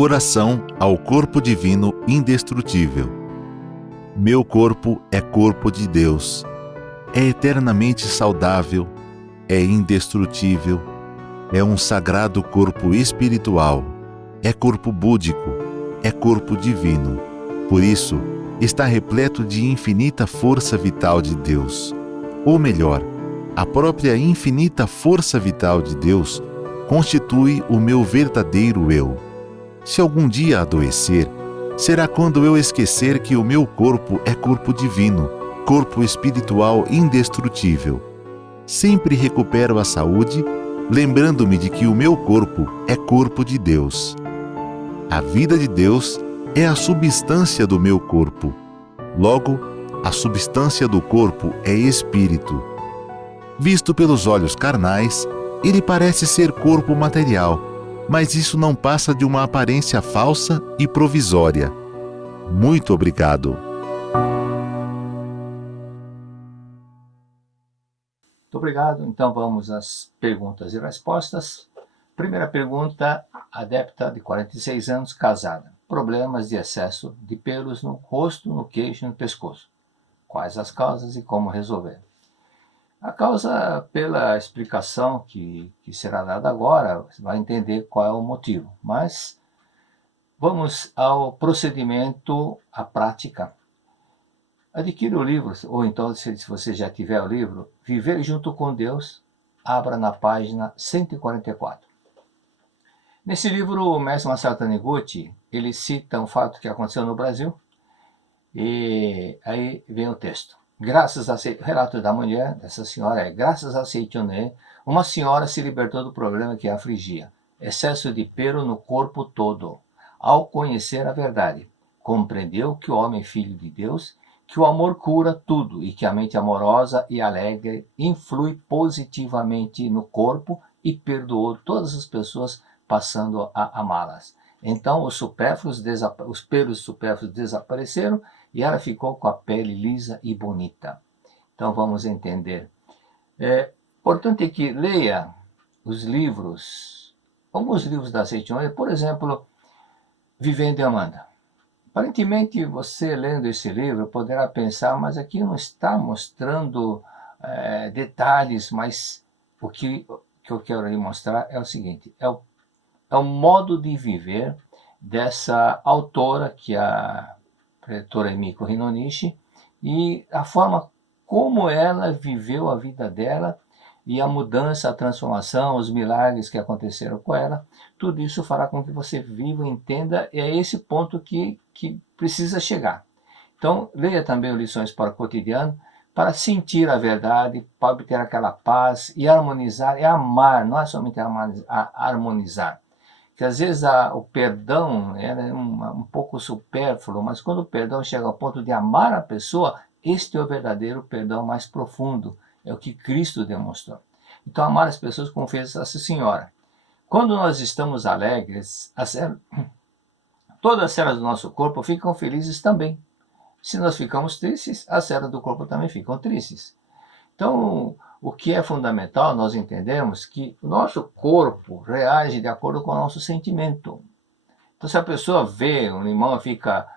Oração ao corpo divino indestrutível. Meu corpo é corpo de Deus. É eternamente saudável, é indestrutível, é um sagrado corpo espiritual, é corpo búdico, é corpo divino. Por isso, está repleto de infinita força vital de Deus. Ou melhor, a própria infinita força vital de Deus constitui o meu verdadeiro eu. Se algum dia adoecer, será quando eu esquecer que o meu corpo é corpo divino, corpo espiritual indestrutível. Sempre recupero a saúde, lembrando-me de que o meu corpo é corpo de Deus. A vida de Deus é a substância do meu corpo. Logo, a substância do corpo é espírito. Visto pelos olhos carnais, ele parece ser corpo material, mas isso não passa de uma aparência falsa e provisória. Muito obrigado. Muito obrigado. Então vamos às perguntas e respostas. Primeira pergunta, adepta de 46 anos, casada. Problemas de excesso de pelos no rosto, no queixo e no pescoço. Quais as causas e como resolver? A causa, pela explicação que será dada agora, você vai entender qual é o motivo. Mas vamos ao procedimento, à prática. Adquira o livro, ou então, se você já tiver o livro, Viver Junto com Deus, abra na página 144. Nesse livro, o mestre Masaru Taniguchi, ele cita um fato que aconteceu no Brasil, e aí vem o texto. Graças a o relato da mulher, dessa senhora, graças a Seitonê, uma senhora se libertou do problema que a afligia, excesso de pelo no corpo todo. Ao conhecer a verdade, compreendeu que o homem é filho de Deus, que o amor cura tudo e que a mente amorosa e alegre influi positivamente no corpo e perdoou todas as pessoas passando a amá-las. Então os pelos supérfluos desapareceram e ela ficou com a pele lisa e bonita. Então vamos entender. Importante que leia os livros, alguns livros da Seitonê, por exemplo, Vivendo e Amando. Aparentemente, você lendo esse livro poderá pensar, mas aqui não está mostrando detalhes, mas o que eu quero lhe mostrar é o seguinte, é o modo de viver dessa autora, que é a Pretora Emiko Hinonishi, e a forma como ela viveu a vida dela, e a mudança, a transformação, os milagres que aconteceram com ela, tudo isso fará com que você viva e entenda, e é esse ponto que precisa chegar. Então, leia também o Lições para o Cotidiano, para sentir a verdade, para obter aquela paz, e harmonizar, e amar, não é somente harmonizar. Que às vezes o perdão é um pouco supérfluo, mas quando o perdão chega ao ponto de amar a pessoa, este é o verdadeiro perdão mais profundo, é o que Cristo demonstrou. Então, amar as pessoas como fez essa senhora. Quando nós estamos alegres, todas as células do nosso corpo ficam felizes também. Se nós ficamos tristes, as células do corpo também ficam tristes. Então, o que é fundamental, nós entendemos que o nosso corpo reage de acordo com o nosso sentimento. Então, se a pessoa vê um limão e fica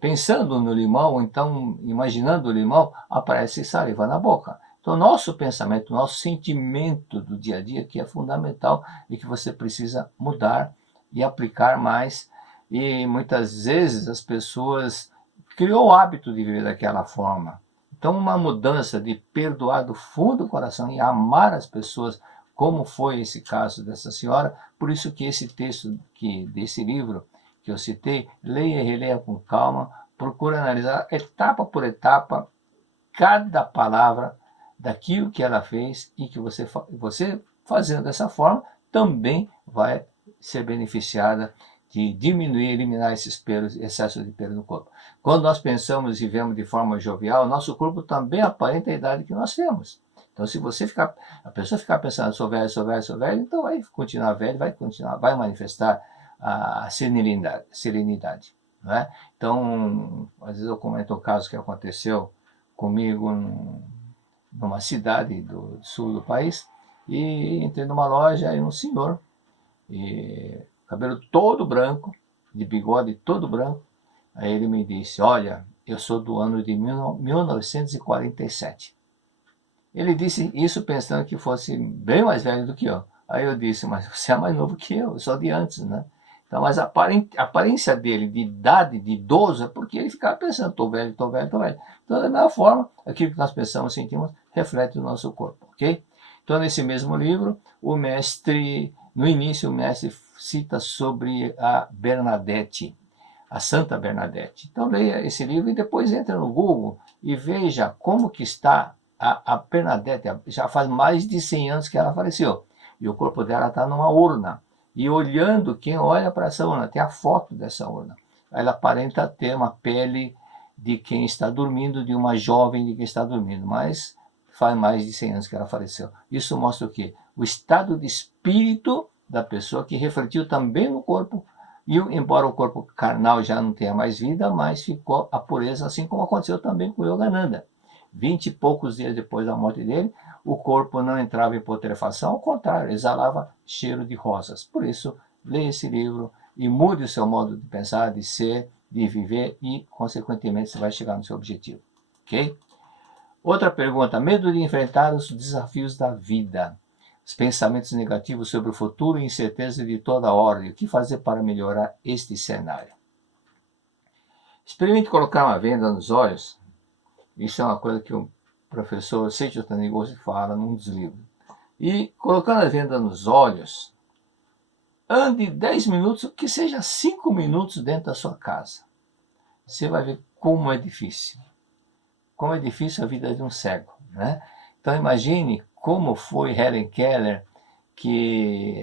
pensando no limão, ou então imaginando o limão, aparece saliva na boca. Então, nosso pensamento, nosso sentimento do dia a dia, que é fundamental e que você precisa mudar e aplicar mais. E muitas vezes as pessoas criou o hábito de viver daquela forma. Então, uma mudança de perdoar do fundo do coração e amar as pessoas, como foi esse caso dessa senhora. Por isso que esse texto desse livro que eu citei, leia e releia com calma, procure analisar etapa por etapa cada palavra daquilo que ela fez, e que você fazendo dessa forma também vai ser beneficiada de diminuir, eliminar esses pelos, excesso de pelo no corpo. Quando nós pensamos e vivemos de forma jovial, nosso corpo também aparenta a idade que nós temos. Então, se a pessoa ficar pensando, sou velho, sou velho, sou velho, então vai continuar velho, vai manifestar a serenidade. Não é? Então, às vezes eu comento um caso que aconteceu comigo numa cidade do sul do país, e entrei numa loja e um senhor cabelo todo branco, de bigode todo branco. Aí ele me disse, olha, eu sou do ano de 1947. Ele disse isso pensando que fosse bem mais velho do que eu. Aí eu disse, mas você é mais novo que eu sou de antes, né? Então, mas a aparência dele de idade, de idoso, é porque ele ficava pensando, estou velho, estou velho, estou velho. Então, da mesma forma, aquilo que nós pensamos, sentimos, reflete o nosso corpo, ok? Então, nesse mesmo livro, o mestre, no início, o mestre cita sobre a Bernadette, a Santa Bernadette. Então, leia esse livro e depois entra no Google e veja como que está a Bernadette. Já faz mais de 100 anos que ela faleceu. E o corpo dela está numa urna. E olhando, quem olha para essa urna, tem a foto dessa urna. Ela aparenta ter uma pele de quem está dormindo, de uma jovem de quem está dormindo. Mas faz mais de 100 anos que ela faleceu. Isso mostra o quê? O estado de espírito da pessoa que refletiu também no corpo. E embora o corpo carnal já não tenha mais vida, mas ficou a pureza, assim como aconteceu também com Yogananda. 20 e poucos dias depois da morte dele, o corpo não entrava em putrefação, ao contrário, exalava cheiro de rosas. Por isso, leia esse livro e mude o seu modo de pensar, de ser, de viver e, consequentemente, você vai chegar no seu objetivo. Ok? Outra pergunta, medo de enfrentar os desafios da vida. Os pensamentos negativos sobre o futuro e incerteza de toda ordem. O que fazer para melhorar este cenário? Experimente colocar uma venda nos olhos. Isso é uma coisa que o professor Seiichi Taniguchi fala num dos livros. E colocando a venda nos olhos, ande 10 minutos, que seja 5 minutos dentro da sua casa. Você vai ver como é difícil. Como é difícil a vida de um cego, né? Então imagine como foi Helen Keller, que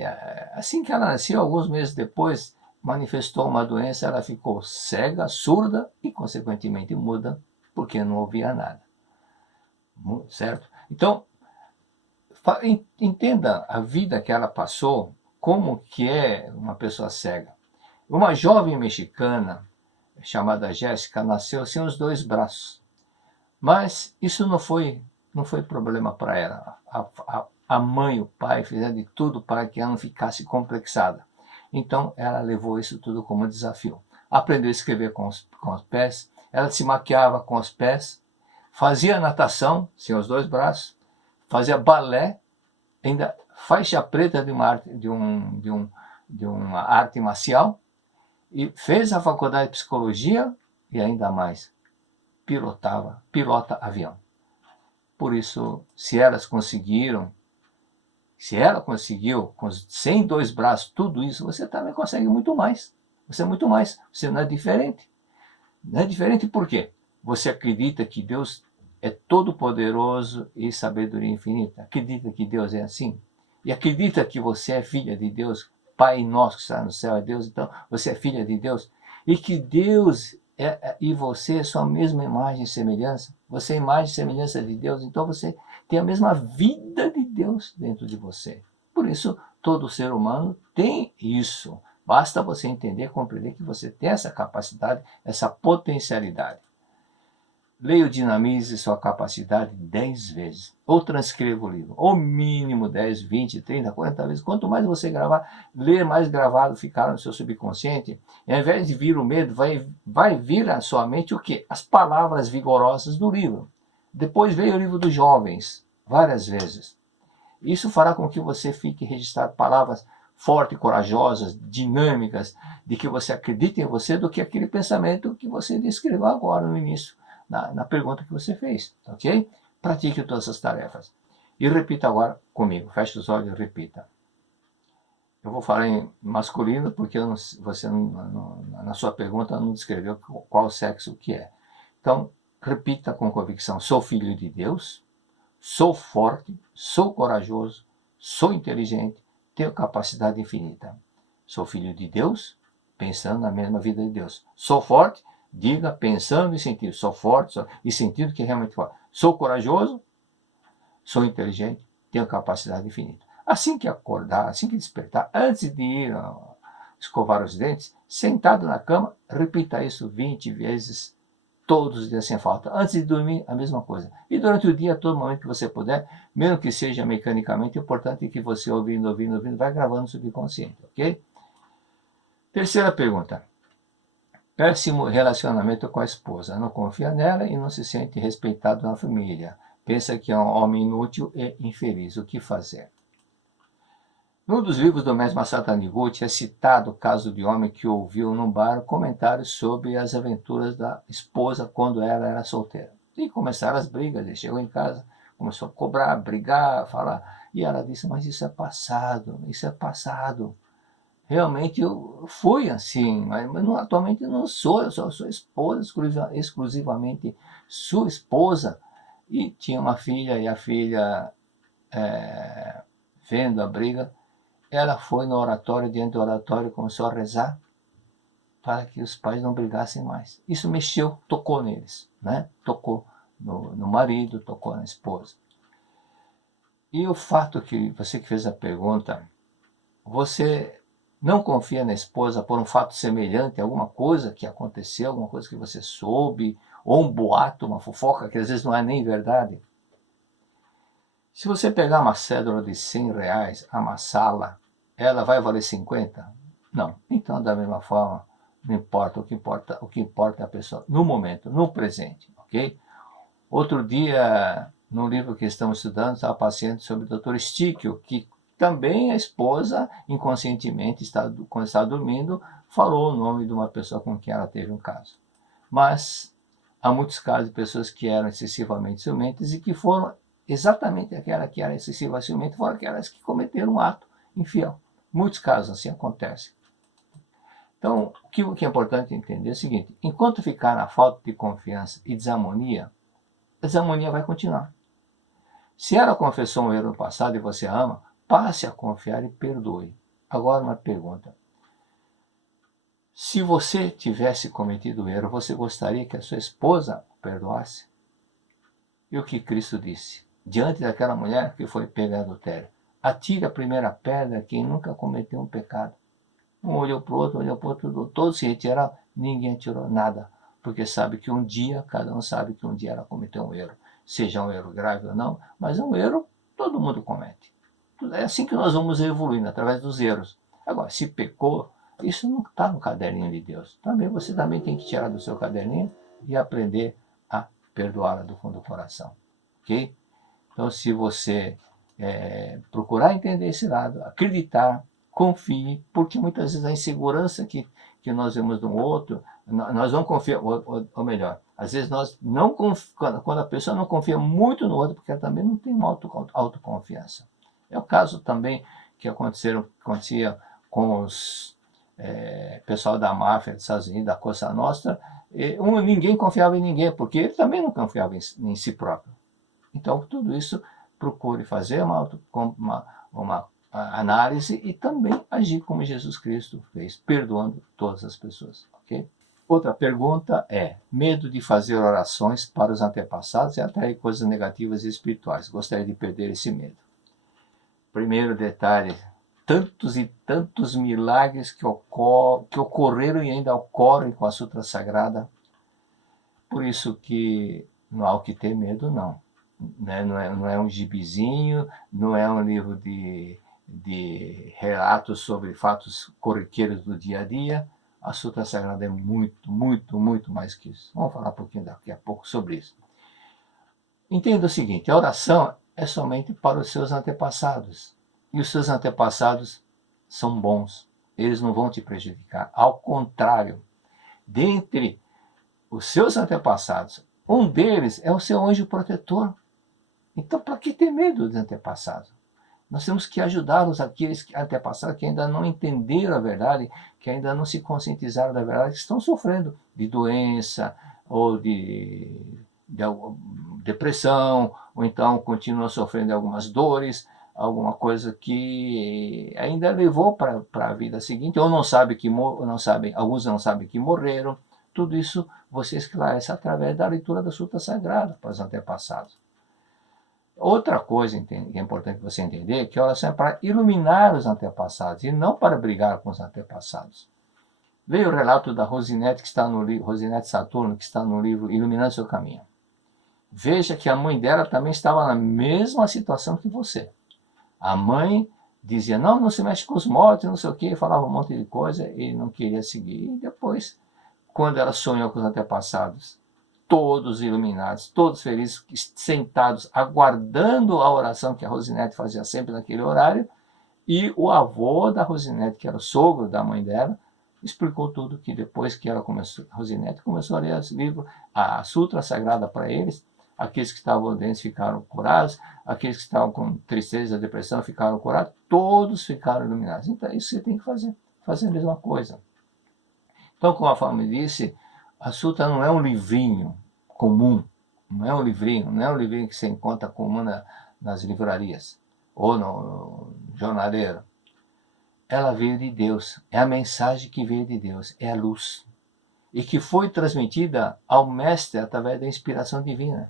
assim que ela nasceu, alguns meses depois, manifestou uma doença, ela ficou cega, surda e, consequentemente, muda, porque não ouvia nada. Certo? Então, entenda a vida que ela passou, como que é uma pessoa cega. Uma jovem mexicana, chamada Jéssica, nasceu sem os 2 braços. Mas isso não foi problema para ela. A mãe e o pai fizeram de tudo para que ela não ficasse complexada. Então, ela levou isso tudo como desafio. Aprendeu a escrever com os pés, ela se maquiava com os pés, fazia natação, sem os 2 braços, fazia balé, ainda faixa preta de uma arte marcial, e fez a faculdade de psicologia e ainda mais, pilota avião. Por isso, se ela conseguiu, sem 2 braços, tudo isso, você também consegue muito mais. Você é muito mais, você não é diferente. Não é diferente por quê? Você acredita que Deus é todo-poderoso e sabedoria infinita. Acredita que Deus é assim? E acredita que você é filha de Deus, Pai nosso que está no céu é Deus, então você é filha de Deus. E que Deus e você são a mesma imagem e semelhança. Você é imagem e semelhança de Deus, então você tem a mesma vida de Deus dentro de você. Por isso, todo ser humano tem isso. Basta você entender, compreender que você tem essa capacidade, essa potencialidade. Leia o Dinamize Sua Capacidade 10 vezes. Ou transcreva o livro. Ou mínimo 10, 20, 30, 40 vezes. Quanto mais você gravar, ler mais gravado ficar no seu subconsciente. E ao invés de vir o medo, vai vir à sua mente o quê? As palavras vigorosas do livro. Depois leia o livro dos jovens, várias vezes. Isso fará com que você fique registrado palavras fortes, corajosas, dinâmicas, de que você acredita em você, do que aquele pensamento que você descreveu agora no início, na pergunta que você fez, ok? Pratique todas essas tarefas. E repita agora comigo. Feche os olhos e repita. Eu vou falar em masculino porque você na sua pergunta não descreveu qual sexo que é. Então, repita com convicção. Sou filho de Deus, sou forte, sou corajoso, sou inteligente, tenho capacidade infinita. Sou filho de Deus, pensando na mesma vida de Deus. Sou forte, diga pensando e sentindo. Sou forte e sentindo que é realmente forte. Sou corajoso, sou inteligente, tenho capacidade infinita. Assim que acordar, assim que despertar, antes de ir escovar os dentes, sentado na cama, repita isso 20 vezes, todos os dias sem falta. Antes de dormir, a mesma coisa. E durante o dia, a todo momento que você puder, mesmo que seja mecanicamente, o importante é que você ouvindo, vai gravando no subconsciente, ok? Terceira pergunta. Péssimo relacionamento com a esposa. Não confia nela e não se sente respeitado na família. Pensa que é um homem inútil e infeliz. O que fazer? Num dos livros do mestre Masato Taniguchi é citado o caso de homem que ouviu num bar comentários sobre as aventuras da esposa quando ela era solteira. E começaram as brigas. Ele chegou em casa, começou a cobrar, brigar, falar. E ela disse, mas isso é passado, isso é passado. Realmente eu fui assim, mas atualmente não sou, eu sou sua esposa, exclusivamente sua esposa. E tinha uma filha, e a filha, vendo a briga, ela foi no oratório, diante do oratório, começou a rezar para que os pais não brigassem mais. Isso mexeu, tocou neles, né? Tocou no marido, tocou na esposa. E o fato que você que fez a pergunta, você não confia na esposa por um fato semelhante, alguma coisa que aconteceu, alguma coisa que você soube, ou um boato, uma fofoca, que às vezes não é nem verdade. Se você pegar uma cédula de R$100, amassá-la, ela vai valer 50? Não. Então, da mesma forma, não importa, o que importa é a pessoa no momento, no presente, ok? Outro dia, no livro que estamos estudando, estava paciente sobre o Dr. Stickel, que também a esposa, inconscientemente, quando estava dormindo, falou o nome de uma pessoa com quem ela teve um caso. Mas há muitos casos de pessoas que eram excessivamente ciumentas e que foram exatamente aquela que era excessivamente ciumenta, foram aquelas que cometeram um ato infiel. Muitos casos assim acontecem. Então, o que é importante entender é o seguinte: enquanto ficar na falta de confiança e desarmonia, a desarmonia vai continuar. Se ela confessou um erro no passado e você a ama, passe a confiar e perdoe. Agora uma pergunta. Se você tivesse cometido o erro, você gostaria que a sua esposa o perdoasse? E o que Cristo disse? Diante daquela mulher que foi pega em adultério, atire a primeira pedra quem nunca cometeu um pecado. Um olhou para o outro, todos se retiraram, ninguém tirou nada, porque sabe que um dia, cada um sabe que um dia ela cometeu um erro, seja um erro grave ou não, mas um erro todo mundo comete. É assim que nós vamos evoluindo, através dos erros. Agora, se pecou, isso não está no caderninho de Deus. Você também tem que tirar do seu caderninho e aprender a perdoá-la do fundo do coração. Ok? Então, se você procurar entender esse lado, acreditar, confie, porque muitas vezes a insegurança que nós vemos no outro, nós não confiamos, ou melhor, às vezes nós não confiamos, quando a pessoa não confia muito no outro, porque ela também não tem uma autoconfiança. É o caso também que acontecia com os pessoal da máfia dos Estados Unidos, da Cosa Nostra, ninguém confiava em ninguém, porque ele também não confiava em si próprio. Então, tudo isso, procure fazer uma análise e também agir como Jesus Cristo fez, perdoando todas as pessoas. Okay? Outra pergunta é: medo de fazer orações para os antepassados e atrair coisas negativas e espirituais. Gostaria de perder esse medo. Primeiro detalhe: tantos e tantos milagres que ocorreram e ainda ocorrem com a Sutra Sagrada. Por isso que não há o que ter medo, não. Né? Não é um gibizinho, não é um livro de relatos sobre fatos corriqueiros do dia a dia. A Sutra Sagrada é muito, muito, muito mais que isso. Vamos falar um pouquinho daqui a pouco sobre isso. Entenda o seguinte: a oração é somente para os seus antepassados. E os seus antepassados são bons. Eles não vão te prejudicar. Ao contrário, dentre os seus antepassados, um deles é o seu anjo protetor. Então, para que ter medo dos antepassados? Nós temos que ajudar aqueles antepassados que ainda não entenderam a verdade, que ainda não se conscientizaram da verdade, que estão sofrendo de doença, ou de depressão, ou então continuam sofrendo de algumas dores, alguma coisa que ainda levou para a vida seguinte, ou não sabe alguns não sabem que morreram. Tudo isso você esclarece através da leitura da Sutra Sagrada para os antepassados. Outra coisa que é importante você entender é que a oração é para iluminar os antepassados e não para brigar com os antepassados. Leia o relato da Rosinete, que está no livro, Rosinete Saturno, que está no livro Iluminando Seu Caminho. Veja que a mãe dela também estava na mesma situação que você. A mãe dizia, não, não se mexe com os mortos, não sei o quê, falava um monte de coisa e não queria seguir. E depois, quando ela sonhou com os antepassados, todos iluminados, todos felizes, sentados, aguardando a oração que a Rosinete fazia sempre naquele horário, e o avô da Rosinete, que era o sogro da mãe dela, explicou tudo, que depois que ela começou, a Rosinete começou a ler os livros, a Sutra Sagrada para eles, aqueles que estavam doentes ficaram curados, aqueles que estavam com tristeza, depressão ficaram curados, todos ficaram iluminados. Então é isso que você tem que fazer, fazer a mesma coisa. Então, como a Fábio disse, a Sutra não é um livrinho comum, não é um livrinho que você encontra comum nas livrarias ou no jornaleiro. Ela veio de Deus, é a mensagem que veio de Deus, é a luz, e que foi transmitida ao mestre através da inspiração divina.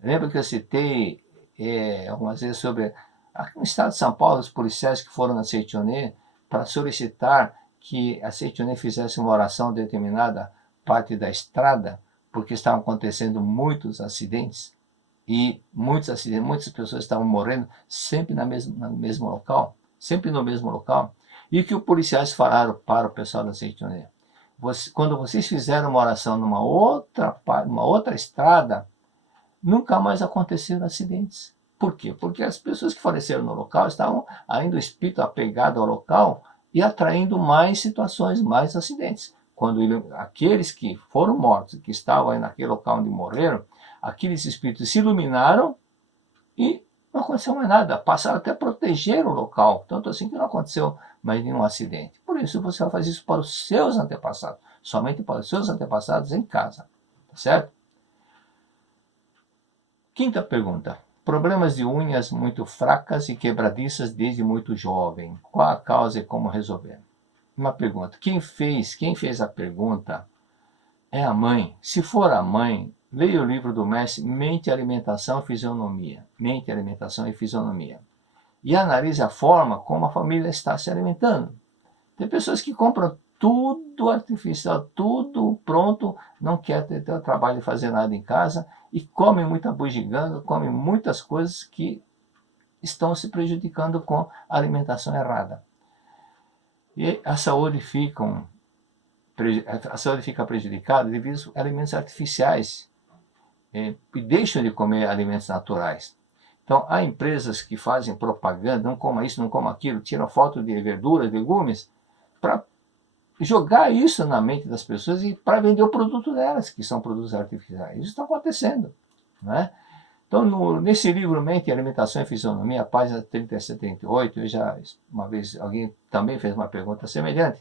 Lembra que eu citei algumas vezes sobre, aqui no estado de São Paulo, os policiais que foram na Seitoné para solicitar que a Seitoné fizesse uma oração em determinada parte da estrada, porque estavam acontecendo muitos acidentes, e muitas pessoas estavam morrendo sempre no mesmo local, e que os policiais falaram para o pessoal da Seitoné, quando vocês fizeram uma oração numa outra estrada, nunca mais aconteceram acidentes. Por quê? Porque as pessoas que faleceram no local estavam ainda o espírito apegado ao local e atraindo mais situações, mais acidentes. Quando aqueles que foram mortos, que estavam aí naquele local onde morreram, aqueles espíritos se iluminaram e não aconteceu mais nada. Passaram até a proteger o local, tanto assim que não aconteceu mais nenhum acidente. Por isso você vai fazer isso para os seus antepassados, somente para os seus antepassados em casa, tá certo? Quinta pergunta. Problemas de unhas muito fracas e quebradiças desde muito jovem. Qual a causa e como resolver? Uma pergunta. Quem fez a pergunta é a mãe. Se for a mãe, leia o livro do mestre Mente, Alimentação e Fisionomia. Mente, Alimentação e Fisionomia. E analise a forma como a família está se alimentando. Tem pessoas que compram tudo artificial, tudo pronto, não quer ter o trabalho de fazer nada em casa e come muita bugiganga, come muitas coisas que estão se prejudicando com a alimentação errada. E a saúde fica prejudicada devido a alimentos artificiais e deixam de comer alimentos naturais. Então, há empresas que fazem propaganda, não coma isso, não coma aquilo, tiram foto de verduras, legumes, para jogar isso na mente das pessoas e para vender o produto delas, que são produtos artificiais. Isso está acontecendo, né? Então, nesse livro Mente, Alimentação e Fisionomia, página 37 e 38, uma vez alguém também fez uma pergunta semelhante,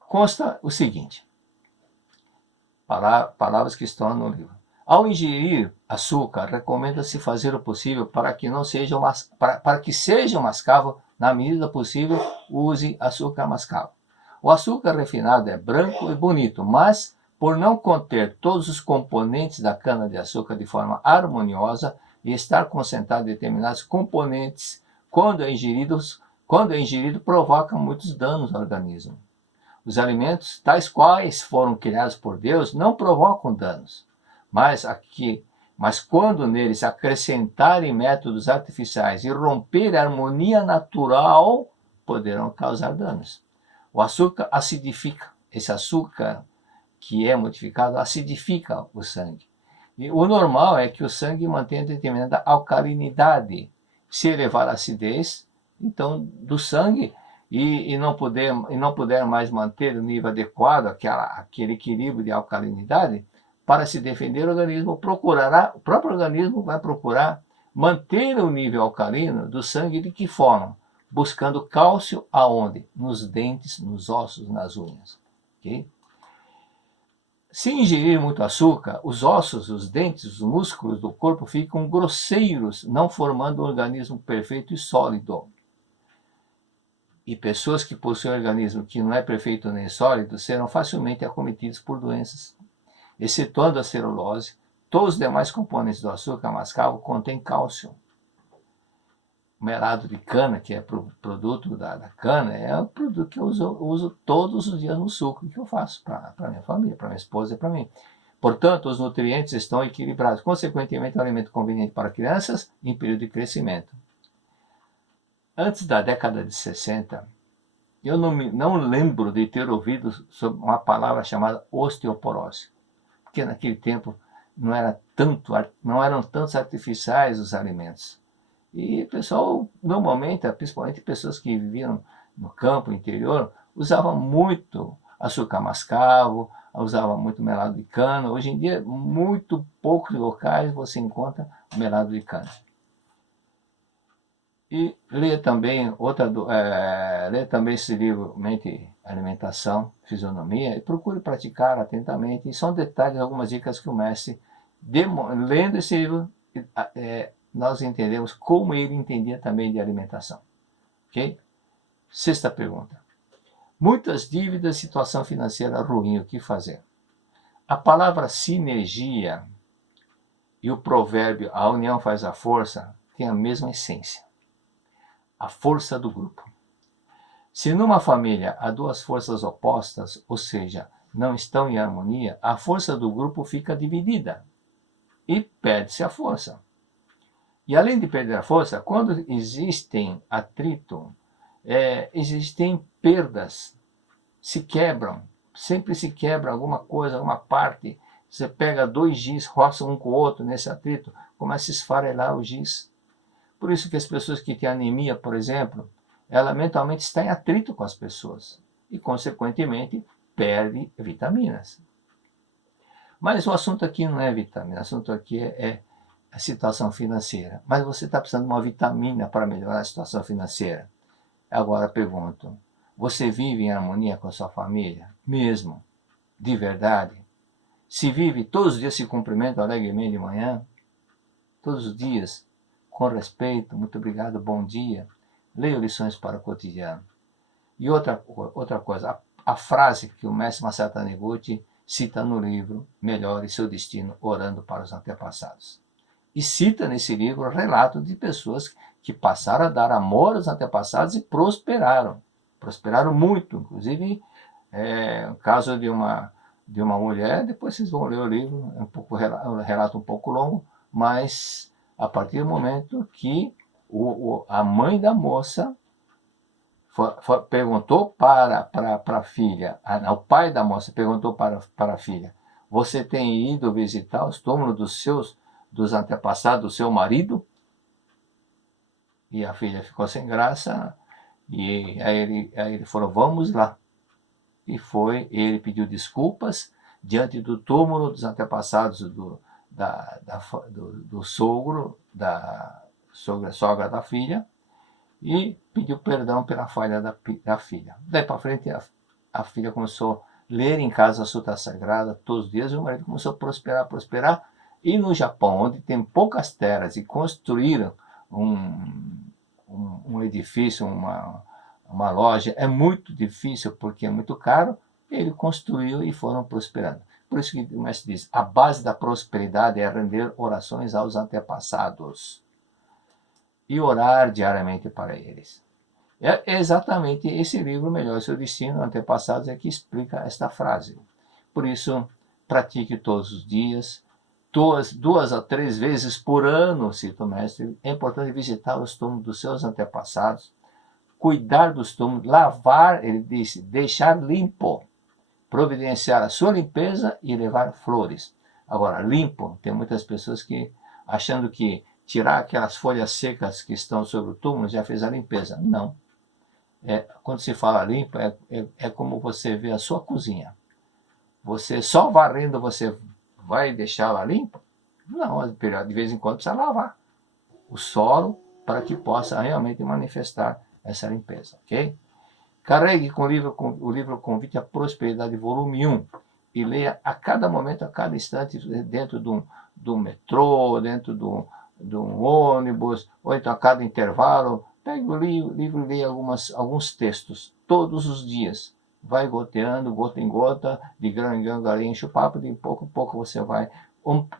consta o seguinte, palavras que estão no livro. Ao ingerir açúcar, recomenda-se fazer o possível para que seja mascável, na medida possível, use açúcar mascável. O açúcar refinado é branco e bonito, mas, por não conter todos os componentes da cana-de-açúcar de forma harmoniosa e estar concentrado em determinados componentes, quando é ingerido, provoca muitos danos ao organismo. Os alimentos, tais quais foram criados por Deus, não provocam danos, mas quando neles acrescentarem métodos artificiais e romper a harmonia natural, poderão causar danos. O açúcar acidifica. Esse açúcar que é modificado acidifica o sangue. E o normal é que o sangue mantenha determinada alcalinidade. Se elevar a acidez, então, do sangue, e não puder mais manter o nível adequado, aquele equilíbrio de alcalinidade, para se defender, o próprio organismo vai procurar manter o nível alcalino do sangue. De que forma? Buscando cálcio aonde? Nos dentes, nos ossos, nas unhas. Okay? Se ingerir muito açúcar, os ossos, os dentes, os músculos do corpo ficam grosseiros, não formando um organismo perfeito e sólido. E pessoas que possuem um organismo que não é perfeito nem sólido serão facilmente acometidos por doenças. Excetuando a celulose, todos os demais componentes do açúcar mascavo contêm cálcio. O melado de cana, que é produto da cana, é o produto que eu uso todos os dias no suco que eu faço para minha família, para minha esposa e para mim. Portanto, os nutrientes estão equilibrados. Consequentemente, é um alimento conveniente para crianças em período de crescimento. Antes da década de 60, eu não lembro de ter ouvido sobre uma palavra chamada osteoporose, porque naquele tempo não eram tantos artificiais os alimentos. E o pessoal, normalmente, principalmente pessoas que viviam no campo, no interior, usavam muito açúcar mascavo, usavam muito melado de cana. Hoje em dia, muito poucos locais você encontra melado de cana. E leia também esse livro, Mente, Alimentação, Fisionomia, e procure praticar atentamente. E são detalhes, algumas dicas que o mestre, lendo esse livro, nós entendemos como ele entendia também de alimentação. Ok? Sexta pergunta. Muitas dívidas, situação financeira ruim, o que fazer? A palavra sinergia e o provérbio a união faz a força têm a mesma essência. A força do grupo. Se numa família há duas forças opostas, ou seja, não estão em harmonia, a força do grupo fica dividida e perde-se a força. E além de perder a força, quando existem atrito, existem perdas, se quebram, sempre se quebra alguma coisa, alguma parte. Você pega dois giz, roça um com o outro nesse atrito, começa a esfarelar o giz. Por isso que as pessoas que têm anemia, por exemplo, ela mentalmente está em atrito com as pessoas e, consequentemente, perde vitaminas. Mas o assunto aqui não é vitamina, o assunto aqui é a situação financeira. Mas você está precisando de uma vitamina para melhorar a situação financeira. Agora pergunto, você vive em harmonia com a sua família? Mesmo? De verdade? Se vive, todos os dias se cumprimenta alegremente de manhã? Todos os dias? Com respeito, muito obrigado, bom dia. Leio lições para o cotidiano. E outra coisa, a frase que o mestre Masaru Taniguchi cita no livro Melhore seu destino orando para os antepassados. E cita nesse livro relatos de pessoas que passaram a dar amor aos antepassados e prosperaram. Prosperaram muito. Inclusive, o caso de uma mulher, depois vocês vão ler o livro, é um relato um pouco longo, mas a partir do momento que a mãe da moça perguntou para a filha, o pai da moça perguntou para a filha, você tem ido visitar os túmulos dos antepassados do seu marido? E a filha ficou sem graça, e aí ele falou, vamos lá. E ele pediu desculpas diante do túmulo dos antepassados do sogro, da sogra da filha, e pediu perdão pela falha da filha. Daí para frente, a filha começou a ler em casa a Sutra Sagrada todos os dias, e o marido começou a prosperar. E no Japão, onde tem poucas terras, e construíram um edifício, uma loja, é muito difícil porque é muito caro, ele construiu e foram prosperando. Por isso que o mestre diz, a base da prosperidade é render orações aos antepassados e orar diariamente para eles. É exatamente esse livro, Melhor Seu Destino, Antepassados, é que explica esta frase. Por isso, pratique todos os dias, 2 a 3 vezes por ano, cita o mestre. É importante visitar os túmulos dos seus antepassados, cuidar dos túmulos, lavar, ele disse, deixar limpo, providenciar a sua limpeza e levar flores. Agora, limpo, tem muitas pessoas que achando que tirar aquelas folhas secas que estão sobre o túmulo já fez a limpeza. Não. Quando se fala limpo, é como você vê a sua cozinha. Você só varrendo, você vai deixá-la limpa? Não, de vez em quando precisa lavar o solo para que possa realmente manifestar essa limpeza, ok? Carregue com o livro Convite à Prosperidade, volume 1, e leia a cada momento, a cada instante, dentro do metrô, dentro de um ônibus, ou então a cada intervalo. Pegue o livro e leia alguns textos, todos os dias. Vai goteando, gota em gota, de grão em grão, galinha enche o papo, de pouco em pouco você vai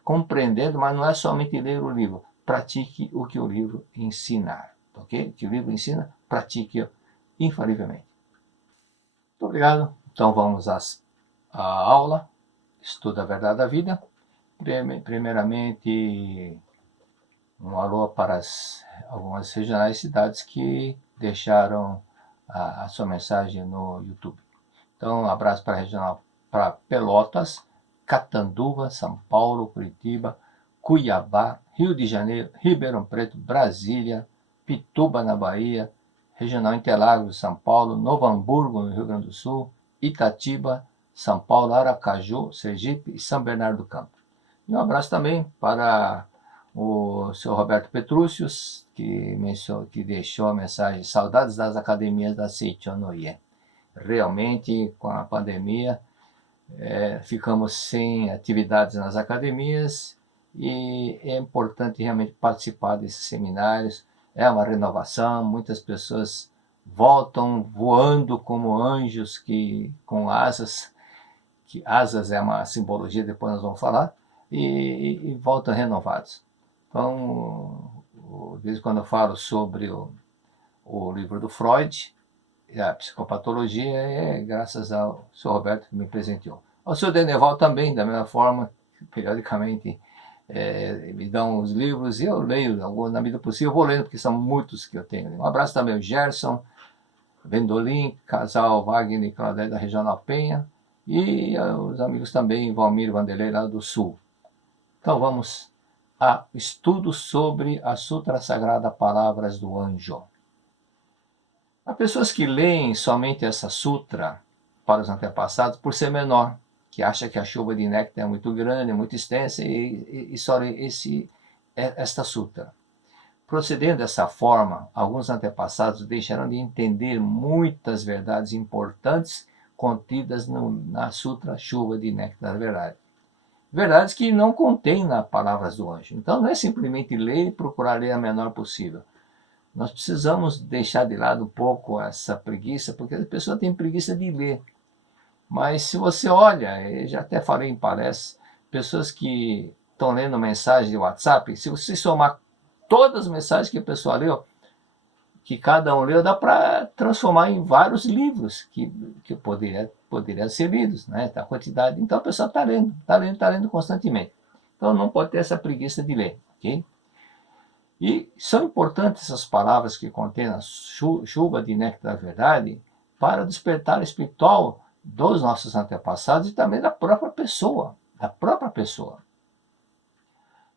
compreendendo, mas não é somente ler o livro. Pratique o que o livro ensinar, ok? O que o livro ensina, pratique infalivelmente. Muito obrigado. Então vamos à aula, Estuda a Verdade da Vida. Primeiramente, um alô para algumas regionais cidades que deixaram a sua mensagem no YouTube. Então, um abraço para a regional, para Pelotas, Catanduva, São Paulo, Curitiba, Cuiabá, Rio de Janeiro, Ribeirão Preto, Brasília, Pituba, na Bahia, Regional Interlagos, São Paulo, Novo Hamburgo, no Rio Grande do Sul, Itatiba, São Paulo, Aracaju, Sergipe e São Bernardo do Campo. E um abraço também para o senhor Roberto Petrúcios, que deixou a mensagem: saudades das academias da Seichonoye. Realmente, com a pandemia, ficamos sem atividades nas academias e é importante realmente participar desses seminários. É uma renovação, muitas pessoas voltam voando como anjos com asas, que asas é uma simbologia, depois nós vamos falar, e voltam renovados. Então, de vez em quando eu falo sobre o livro do Freud, a psicopatologia, é graças ao Sr. Roberto que me presenteou. Ao Sr. Deneval também, da mesma forma, periodicamente me dão os livros e eu leio, na medida possível, eu vou lendo, porque são muitos que eu tenho. Um abraço também ao Gerson Vendolim, casal Wagner e Claudete da Regional Penha, e aos amigos também, Valmir e Vanderlei, lá do Sul. Então vamos a estudo sobre a Sutra Sagrada Palavras do Anjo. Há pessoas que leem somente essa sutra para os antepassados por ser menor, que acha que a chuva de néctar é muito grande, muito extensa e só lê esta sutra. Procedendo dessa forma, alguns antepassados deixaram de entender muitas verdades importantes contidas na sutra Chuva de Néctar da Verdade. Verdades que não contêm nas palavras do anjo. Então não é simplesmente ler e procurar ler a menor possível. Nós precisamos deixar de lado um pouco essa preguiça, porque a pessoa tem preguiça de ler. Mas se você olha, eu já até falei em palestras, pessoas que estão lendo mensagem de WhatsApp, se você somar todas as mensagens que a pessoa leu, que cada um leu, dá para transformar em vários livros que poderiam ser lidos, né? A quantidade. Então a pessoa está lendo constantemente. Então não pode ter essa preguiça de ler, ok? E são importantes essas palavras que contêm a chuva de néctar da verdade para o despertar espiritual dos nossos antepassados e também da própria pessoa,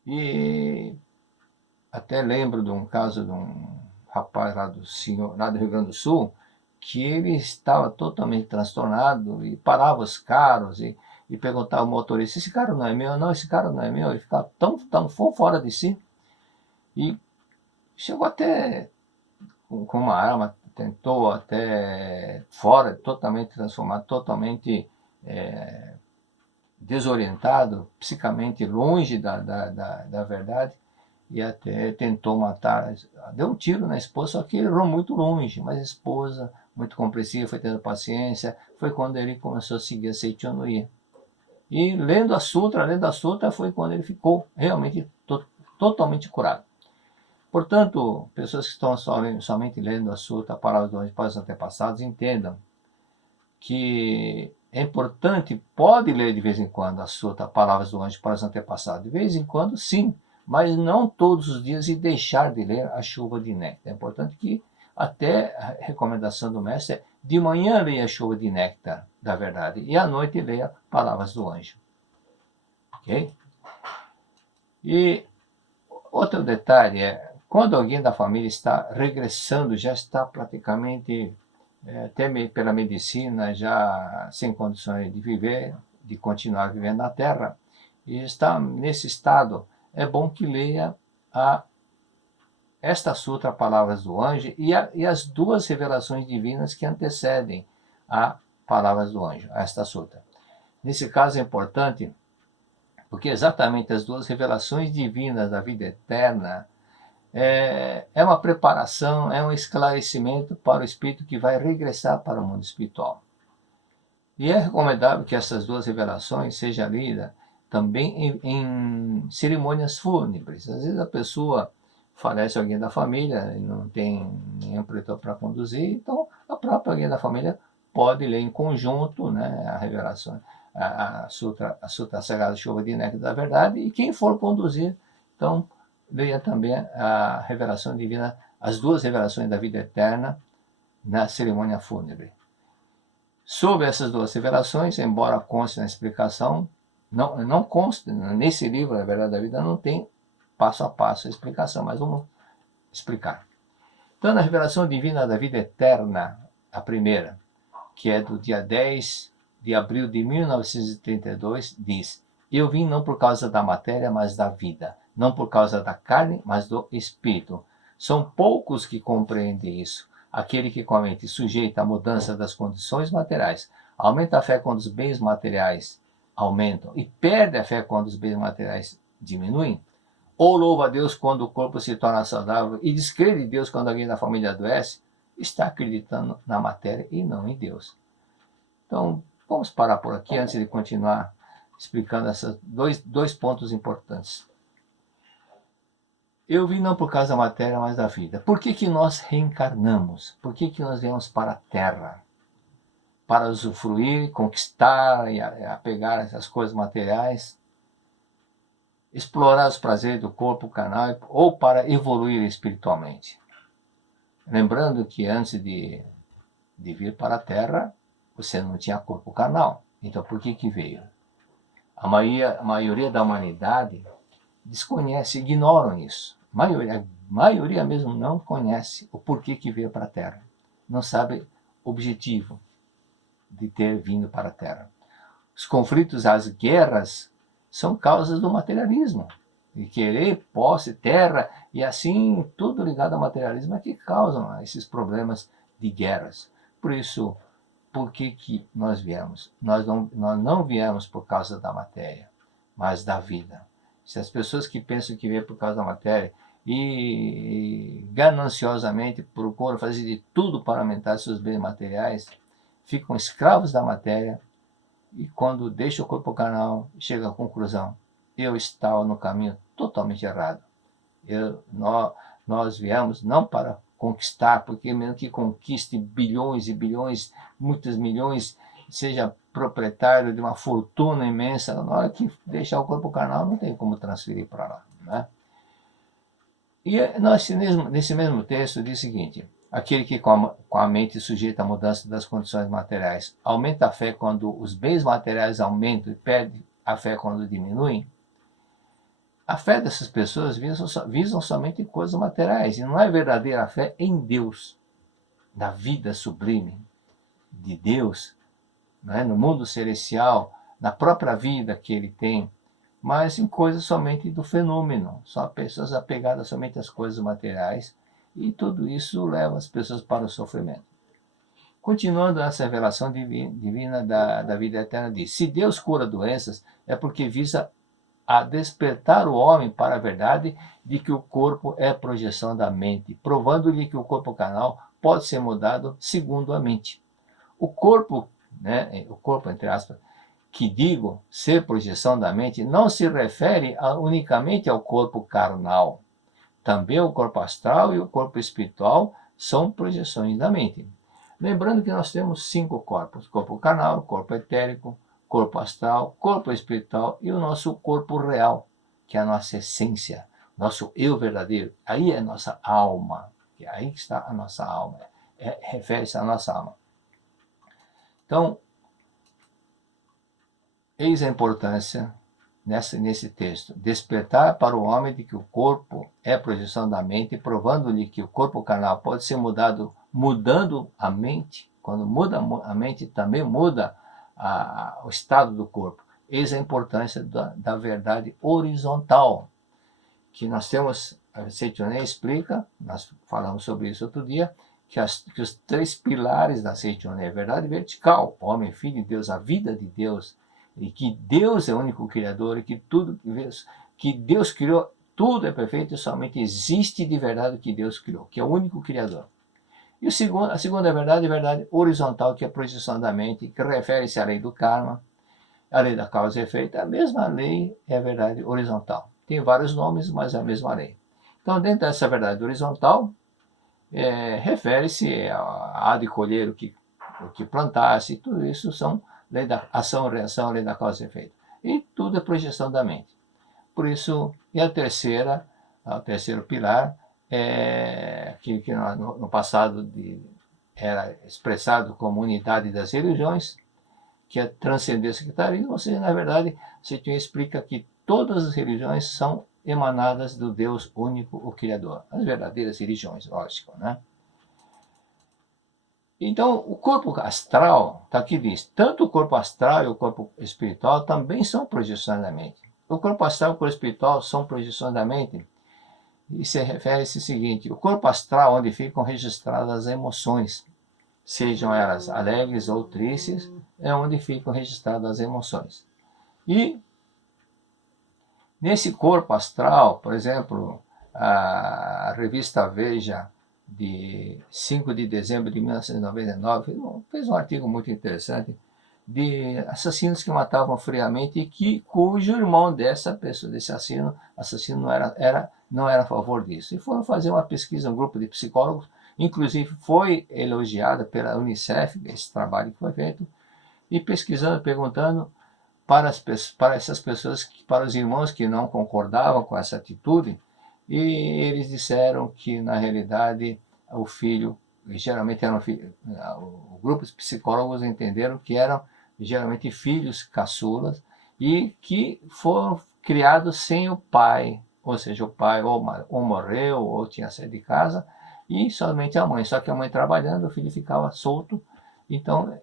E até lembro de um caso de um rapaz lá do Rio Grande do Sul, que ele estava totalmente transtornado e parava os carros e perguntava ao motorista: esse carro não é meu? Não, esse carro não é meu. Ele ficava tão fora de si. E chegou até com uma arma, tentou até fora, totalmente transformado, totalmente desorientado, psicamente longe da verdade, e até tentou matar, deu um tiro na esposa, só que ele errou muito longe, mas a esposa, muito compreensiva, foi tendo paciência, foi quando ele começou a seguir a Seichonoye. E lendo a sutra, foi quando ele ficou realmente totalmente curado. Portanto, pessoas que estão somente lendo a sutra, a palavra do anjo para os antepassados, entendam que é importante, pode ler de vez em quando a sutra, palavras do anjo para os antepassados. De vez em quando, sim, mas não todos os dias e deixar de ler a chuva de néctar. É importante que, até a recomendação do mestre é: de manhã leia a chuva de néctar da verdade e à noite leia palavras do anjo. Ok? E outro detalhe é, quando alguém da família está regressando, já está praticamente, até pela medicina, já sem condições de viver, de continuar vivendo na Terra, e está nesse estado, é bom que leia esta sutra, Palavras do Anjo, e as duas revelações divinas que antecedem a Palavras do Anjo, a esta sutra. Nesse caso é importante, porque exatamente as duas revelações divinas da vida eterna é uma preparação, é um esclarecimento para o espírito que vai regressar para o mundo espiritual. E é recomendável que essas duas revelações sejam lidas também em cerimônias fúnebres. Às vezes a pessoa falece, alguém da família, e não tem nenhum protetor para conduzir, então a própria alguém da família pode ler em conjunto, né, a revelação, a Sutra Sagrada Chuva de Néctar da Verdade, e quem for conduzir, então leia também a revelação divina as duas revelações da vida eterna na cerimônia fúnebre. Sobre essas duas revelações, embora conste na explicação, não conste, nesse livro, A Verdade da Vida, não tem passo a passo a explicação, mas vamos explicar. Então, na revelação divina da vida eterna, a primeira, que é do dia 10 de abril de 1932, diz: eu vim não por causa da matéria, mas da vida, não por causa da carne, mas do espírito. São poucos que compreendem isso. Aquele que com a mente sujeita à mudança das condições materiais, aumenta a fé quando os bens materiais aumentam e perde a fé quando os bens materiais diminuem, ou louva a Deus quando o corpo se torna saudável e descrê de Deus quando alguém da família adoece, está acreditando na matéria e não em Deus. Então, vamos parar por aqui antes de continuar explicando esses dois pontos importantes. Eu vim não por causa da matéria, mas da vida. Por que nós reencarnamos? Por que nós viemos para a Terra? Para usufruir, conquistar e apegar essas coisas materiais, explorar os prazeres do corpo carnal, ou para evoluir espiritualmente. Lembrando que antes de vir para a Terra, você não tinha corpo carnal. Então por que veio? A maioria da humanidade desconhece, ignoram isso. A maioria mesmo não conhece o porquê que veio para a Terra. Não sabe o objetivo de ter vindo para a Terra. Os conflitos, as guerras, são causas do materialismo. De querer posse, terra, e assim, tudo ligado ao materialismo é que causam esses problemas de guerras. Por isso, por que nós viemos? Nós não viemos por causa da matéria, mas da vida. Se as pessoas que pensam que vêm por causa da matéria e gananciosamente procuram fazer de tudo para aumentar seus bens materiais, ficam escravos da matéria e quando deixam o corpo carnal, chegam à conclusão: eu estava no caminho totalmente errado. Nós viemos não para conquistar, porque mesmo que conquiste bilhões e bilhões, muitos milhões, seja proprietário de uma fortuna imensa, na hora que deixar o corpo carnal não tem como transferir para lá, né? E nesse mesmo texto diz o seguinte: aquele que com a mente sujeita à mudança das condições materiais aumenta a fé quando os bens materiais aumentam e perde a fé quando diminuem. A fé dessas pessoas visam somente coisas materiais e não é verdadeira fé em Deus, na vida sublime de Deus, né, no mundo celestial, na própria vida que ele tem, mas em coisas somente do fenômeno. São pessoas apegadas somente às coisas materiais e tudo isso leva as pessoas para o sofrimento. Continuando essa revelação divina da vida eterna, diz: se Deus cura doenças, é porque visa a despertar o homem para a verdade de que o corpo é projeção da mente, provando-lhe que o corpo carnal pode ser mudado segundo a mente. O corpo, entre aspas, que digo ser projeção da mente, não se refere unicamente ao corpo carnal. Também o corpo astral e o corpo espiritual são projeções da mente. Lembrando que nós temos 5 corpos: corpo carnal, corpo etérico, corpo astral, corpo espiritual e o nosso corpo real, que é a nossa essência, nosso eu verdadeiro. Aí é a nossa alma, que é aí que está a nossa alma, refere-se à nossa alma. Então, eis a importância nesse texto: despertar para o homem de que o corpo é projeção da mente, provando-lhe que o corpo carnal pode ser mudado, mudando a mente. Quando muda a mente, também muda o estado do corpo. Eis a importância da verdade horizontal, que nós temos. A Seitonei explica, nós falamos sobre isso outro dia, que os 3 pilares da Seitonei: a verdade vertical, homem, filho de Deus, a vida de Deus, e que Deus é o único criador, e que tudo que Deus criou, tudo é perfeito e somente existe de verdade o que Deus criou, que é o único criador. E a segunda verdade é a verdade horizontal, que é a projeção da mente, que refere-se à lei do karma, à lei da causa e efeito. A mesma lei é a verdade horizontal. Tem vários nomes, mas é a mesma lei. Então, dentro dessa verdade horizontal, refere-se a de colher o que plantasse. Tudo isso são lei da ação, reação, lei da causa e efeito. E tudo é projeção da mente. Por isso, e o terceiro pilar que no passado era expressado como unidade das religiões, que é transcender o sectarismo, ou seja, na verdade, Setúbal explica que todas as religiões são emanadas do Deus único, o Criador. As verdadeiras religiões, lógico, né? Então, o corpo astral, tá aqui diz, tanto o corpo astral e o corpo espiritual também são projeções da mente. O corpo astral e o corpo espiritual são projeções da mente, e se refere-se ao seguinte: o corpo astral, onde ficam registradas as emoções, sejam elas alegres ou tristes, é onde ficam registradas as emoções. E nesse corpo astral, por exemplo, a revista Veja, de 5 de dezembro de 1999, fez um artigo muito interessante de assassinos que matavam friamente e cujo irmão dessa pessoa, desse assassino não era a favor disso. E foram fazer uma pesquisa, um grupo de psicólogos, inclusive foi elogiada pela Unicef, esse trabalho que foi feito, e pesquisando, perguntando para essas pessoas, para os irmãos que não concordavam com essa atitude, e eles disseram que, na realidade, o filho, geralmente eram o grupo de psicólogos entenderam que eram geralmente filhos caçulas e que foram criados sem o pai, ou seja, o pai ou morreu ou tinha saído de casa, e somente a mãe. Só que a mãe trabalhando, o filho ficava solto. Então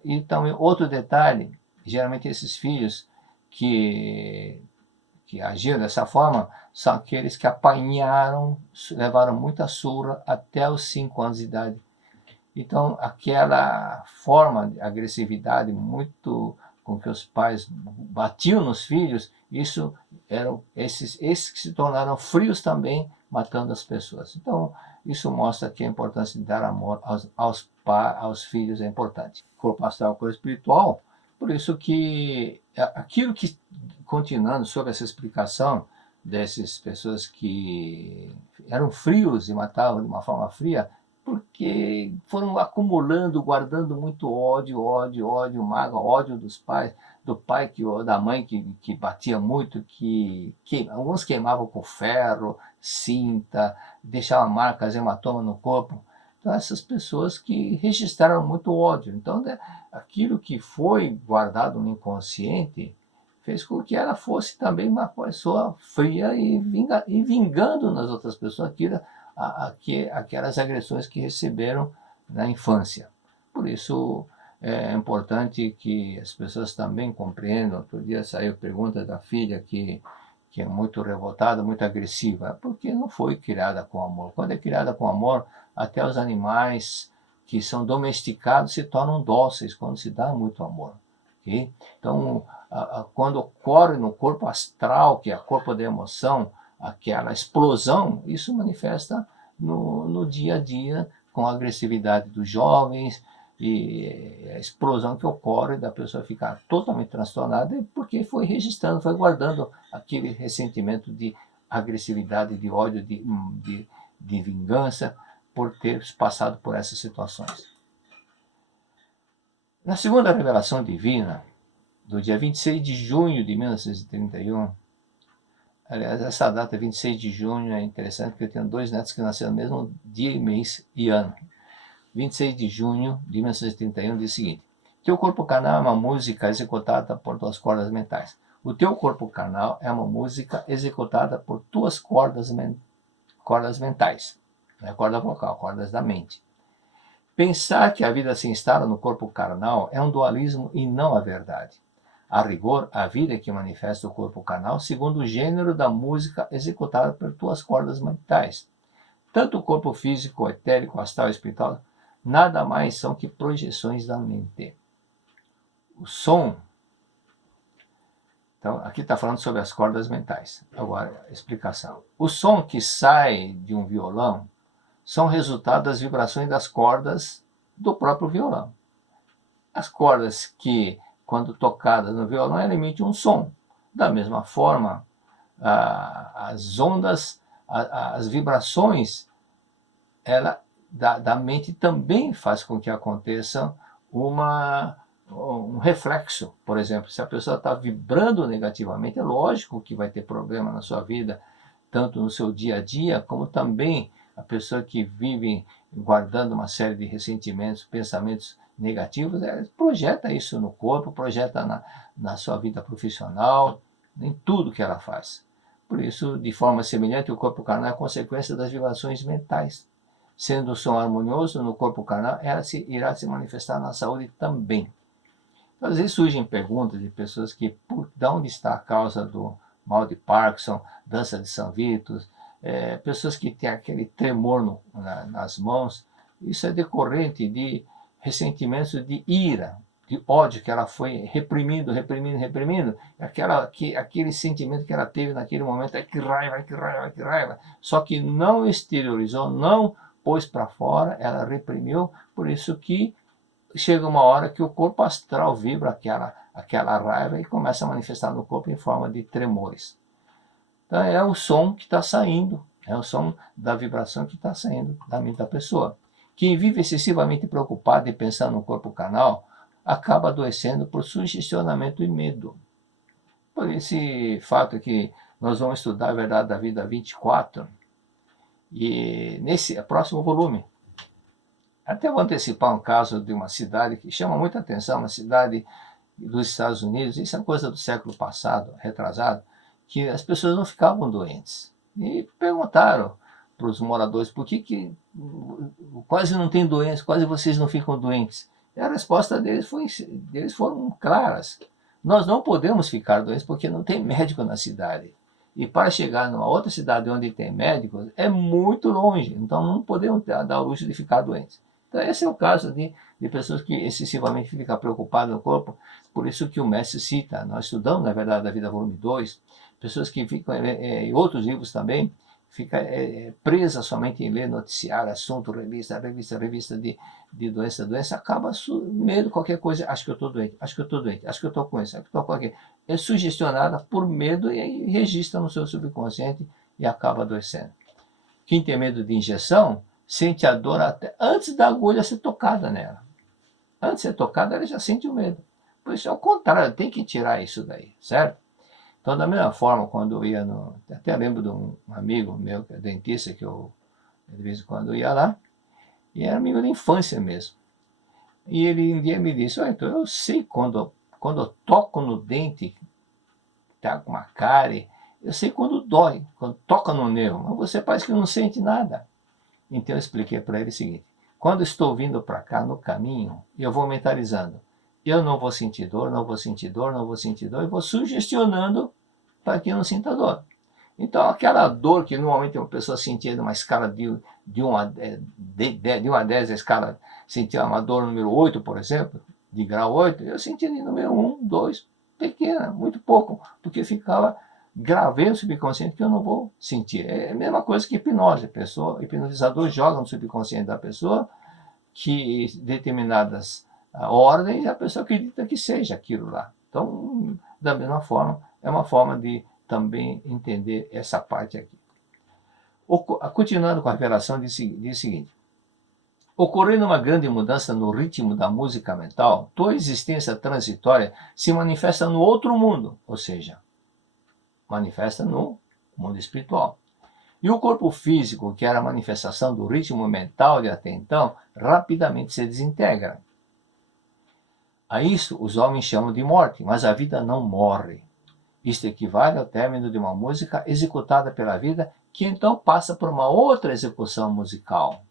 outro detalhe, geralmente esses filhos que agiram dessa forma são aqueles que apanharam, levaram muita surra até os 5 anos de idade. Então, aquela forma de agressividade muito com que os pais batiam nos filhos, isso eram esses que se tornaram frios também, matando as pessoas. Então, isso mostra que a importância de dar amor aos filhos é importante. Corpo astral, corpo espiritual, por isso que aquilo que, continuando sobre essa explicação dessas pessoas que eram frios e matavam de uma forma fria, porque foram acumulando, guardando muito ódio, mágoa, ódio dos pais, do pai da mãe que batia muito, alguns queimavam com ferro, cinta, deixavam marcas, hematomas no corpo. Então, essas pessoas que registraram muito ódio. Então, né, aquilo que foi guardado no inconsciente fez com que ela fosse também uma pessoa fria e vingando nas outras pessoas aquelas agressões que receberam na infância. Por isso é importante que as pessoas também compreendam. Outro dia saiu pergunta da filha que é muito revoltada, muito agressiva, porque não foi criada com amor. Quando é criada com amor, até os animais que são domesticados se tornam dóceis quando se dá muito amor. Okay? Então, quando ocorre no corpo astral, que é o corpo da emoção, aquela explosão, isso manifesta no dia a dia com a agressividade dos jovens e a explosão que ocorre da pessoa ficar totalmente transtornada porque foi registrando, foi guardando aquele ressentimento de agressividade, de ódio, de vingança por ter passado por essas situações. Na segunda revelação divina, do dia 26 de junho de 1931, aliás, essa data, 26 de junho, é interessante porque eu tenho 2 netos que nasceram no mesmo dia, mês e ano. 26 de junho de 1931 diz o seguinte: teu corpo carnal é uma música executada por tuas cordas mentais. O teu corpo carnal é uma música executada por tuas cordas mentais. Não é corda vocal, cordas da mente. Pensar que a vida se instala no corpo carnal é um dualismo e não a verdade. A rigor, a vida é que manifesta o corpo carnal segundo o gênero da música executada por tuas cordas mentais. Tanto o corpo físico, etérico, astral e espiritual nada mais são que projeções da mente. O som, então aqui está falando sobre as cordas mentais. Agora, explicação. O som que sai de um violão são resultado das vibrações das cordas do próprio violão. As cordas que, quando tocadas no violão, ela emite um som. Da mesma forma, as ondas, as vibrações da mente também faz com que aconteça um reflexo. Por exemplo, se a pessoa está vibrando negativamente, é lógico que vai ter problema na sua vida, tanto no seu dia a dia, como também a pessoa que vive guardando uma série de ressentimentos, pensamentos negativos, ela projeta isso no corpo, projeta na sua vida profissional, em tudo que ela faz. Por isso, de forma semelhante, o corpo carnal é consequência das vibrações mentais. Sendo o som harmonioso no corpo carnal, ela irá se manifestar na saúde também. Então, às vezes surgem perguntas de pessoas que, de onde está a causa do mal de Parkinson, dança de São Vitus, pessoas que têm aquele tremor nas mãos. Isso é decorrente de ressentimentos de ira, de ódio que ela foi reprimindo, aquele sentimento que ela teve naquele momento, que raiva, só que não exteriorizou, não pôs para fora, ela reprimiu, por isso que chega uma hora que o corpo astral vibra aquela raiva e começa a manifestar no corpo em forma de tremores. Então é o som que está saindo, é o som da vibração que está saindo da mente da pessoa. Quem vive excessivamente preocupado e pensando no corpo carnal, acaba adoecendo por sugestionamento e medo. Por esse fato que nós vamos estudar a Verdade da Vida 24, e nesse próximo volume, até vou antecipar um caso de uma cidade que chama muita atenção, uma cidade dos Estados Unidos, isso é coisa do século passado, retrasado, que as pessoas não ficavam doentes. E perguntaram para os moradores por que quase não tem doença, quase vocês não ficam doentes. E a resposta deles foram claras. Nós não podemos ficar doentes porque não tem médico na cidade. E para chegar numa outra cidade onde tem médicos, é muito longe. Então não podemos dar o luxo de ficar doentes. Então esse é o caso de pessoas que excessivamente ficam preocupadas no corpo. Por isso que o mestre cita, nós estudamos, na verdade, da Vida volume 2, pessoas que ficam, em outros livros também, fica presa somente em ler noticiário, assunto, revista de doença, acaba medo, qualquer coisa, acho que eu estou doente, acho que eu estou doente, acho que eu estou com isso, acho que eu estou com aquilo. É sugestionada por medo e aí registra no seu subconsciente e acaba adoecendo. Quem tem medo de injeção, sente a dor até antes da agulha ser tocada nela. Antes de ser tocada, ela já sente o medo. Por isso, é o contrário, tem que tirar isso daí, certo? Então, da mesma forma, quando eu ia até lembro de um amigo meu, que é dentista, que eu, de vez em quando, eu ia lá, e era amigo da infância mesmo. E ele um dia me disse, então eu sei quando eu toco no dente, tá com uma cárie, eu sei quando dói, quando toca no nervo, mas você parece que não sente nada. Então eu expliquei para ele o seguinte, quando estou vindo para cá no caminho, eu vou mentalizando, eu não vou sentir dor, não vou sentir dor, não vou sentir dor, e vou sugestionando para que eu não sinta dor. Então, aquela dor que normalmente uma pessoa sentia numa escala de 1 a 10, a escala sentia uma dor número 8, por exemplo, de grau 8, eu sentia de número 1, 2, pequena, muito pouco, porque ficava gravei no subconsciente que eu não vou sentir. É a mesma coisa que hipnose. O hipnotizador joga no subconsciente da pessoa que determinadas ordens a pessoa acredita que seja aquilo lá. Então, da mesma forma, é uma forma de também entender essa parte aqui. Continuando com a revelação, diz o seguinte: ocorrendo uma grande mudança no ritmo da música mental, tua existência transitória se manifesta no outro mundo, ou seja, manifesta no mundo espiritual. E o corpo físico, que era a manifestação do ritmo mental de até então, rapidamente se desintegra. A isso os homens chamam de morte, mas a vida não morre. Isto equivale ao término de uma música executada pela vida, que então passa por uma outra execução musical.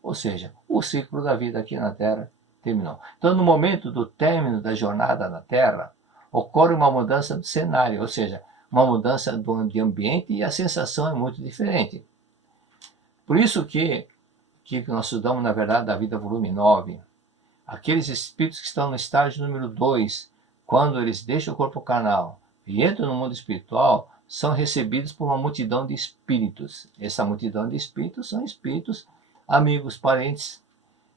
Ou seja, o ciclo da vida aqui na Terra terminou. Então, no momento do término da jornada na Terra, ocorre uma mudança do cenário, ou seja, uma mudança de ambiente e a sensação é muito diferente. Por isso que nós estudamos, na verdade, da Vida volume 9, aqueles espíritos que estão no estágio número 2, quando eles deixam o corpo carnal e entram no mundo espiritual, são recebidos por uma multidão de espíritos. Essa multidão de espíritos são espíritos, amigos, parentes,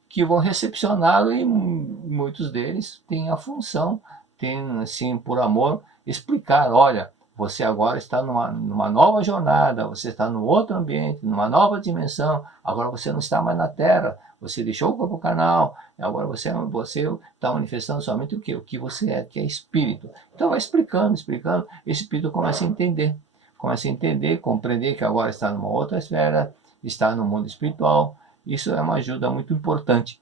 que vão recepcioná-lo e muitos deles têm a função, têm, assim, por amor, explicar, olha, você agora está numa nova jornada, você está num outro ambiente, numa nova dimensão, agora você não está mais na Terra, você deixou o corpo carnal, agora você está manifestando somente o quê? O que você é, que é espírito. Então vai explicando, esse espírito começa a entender, compreender que agora está numa outra esfera, está no mundo espiritual. Isso é uma ajuda muito importante.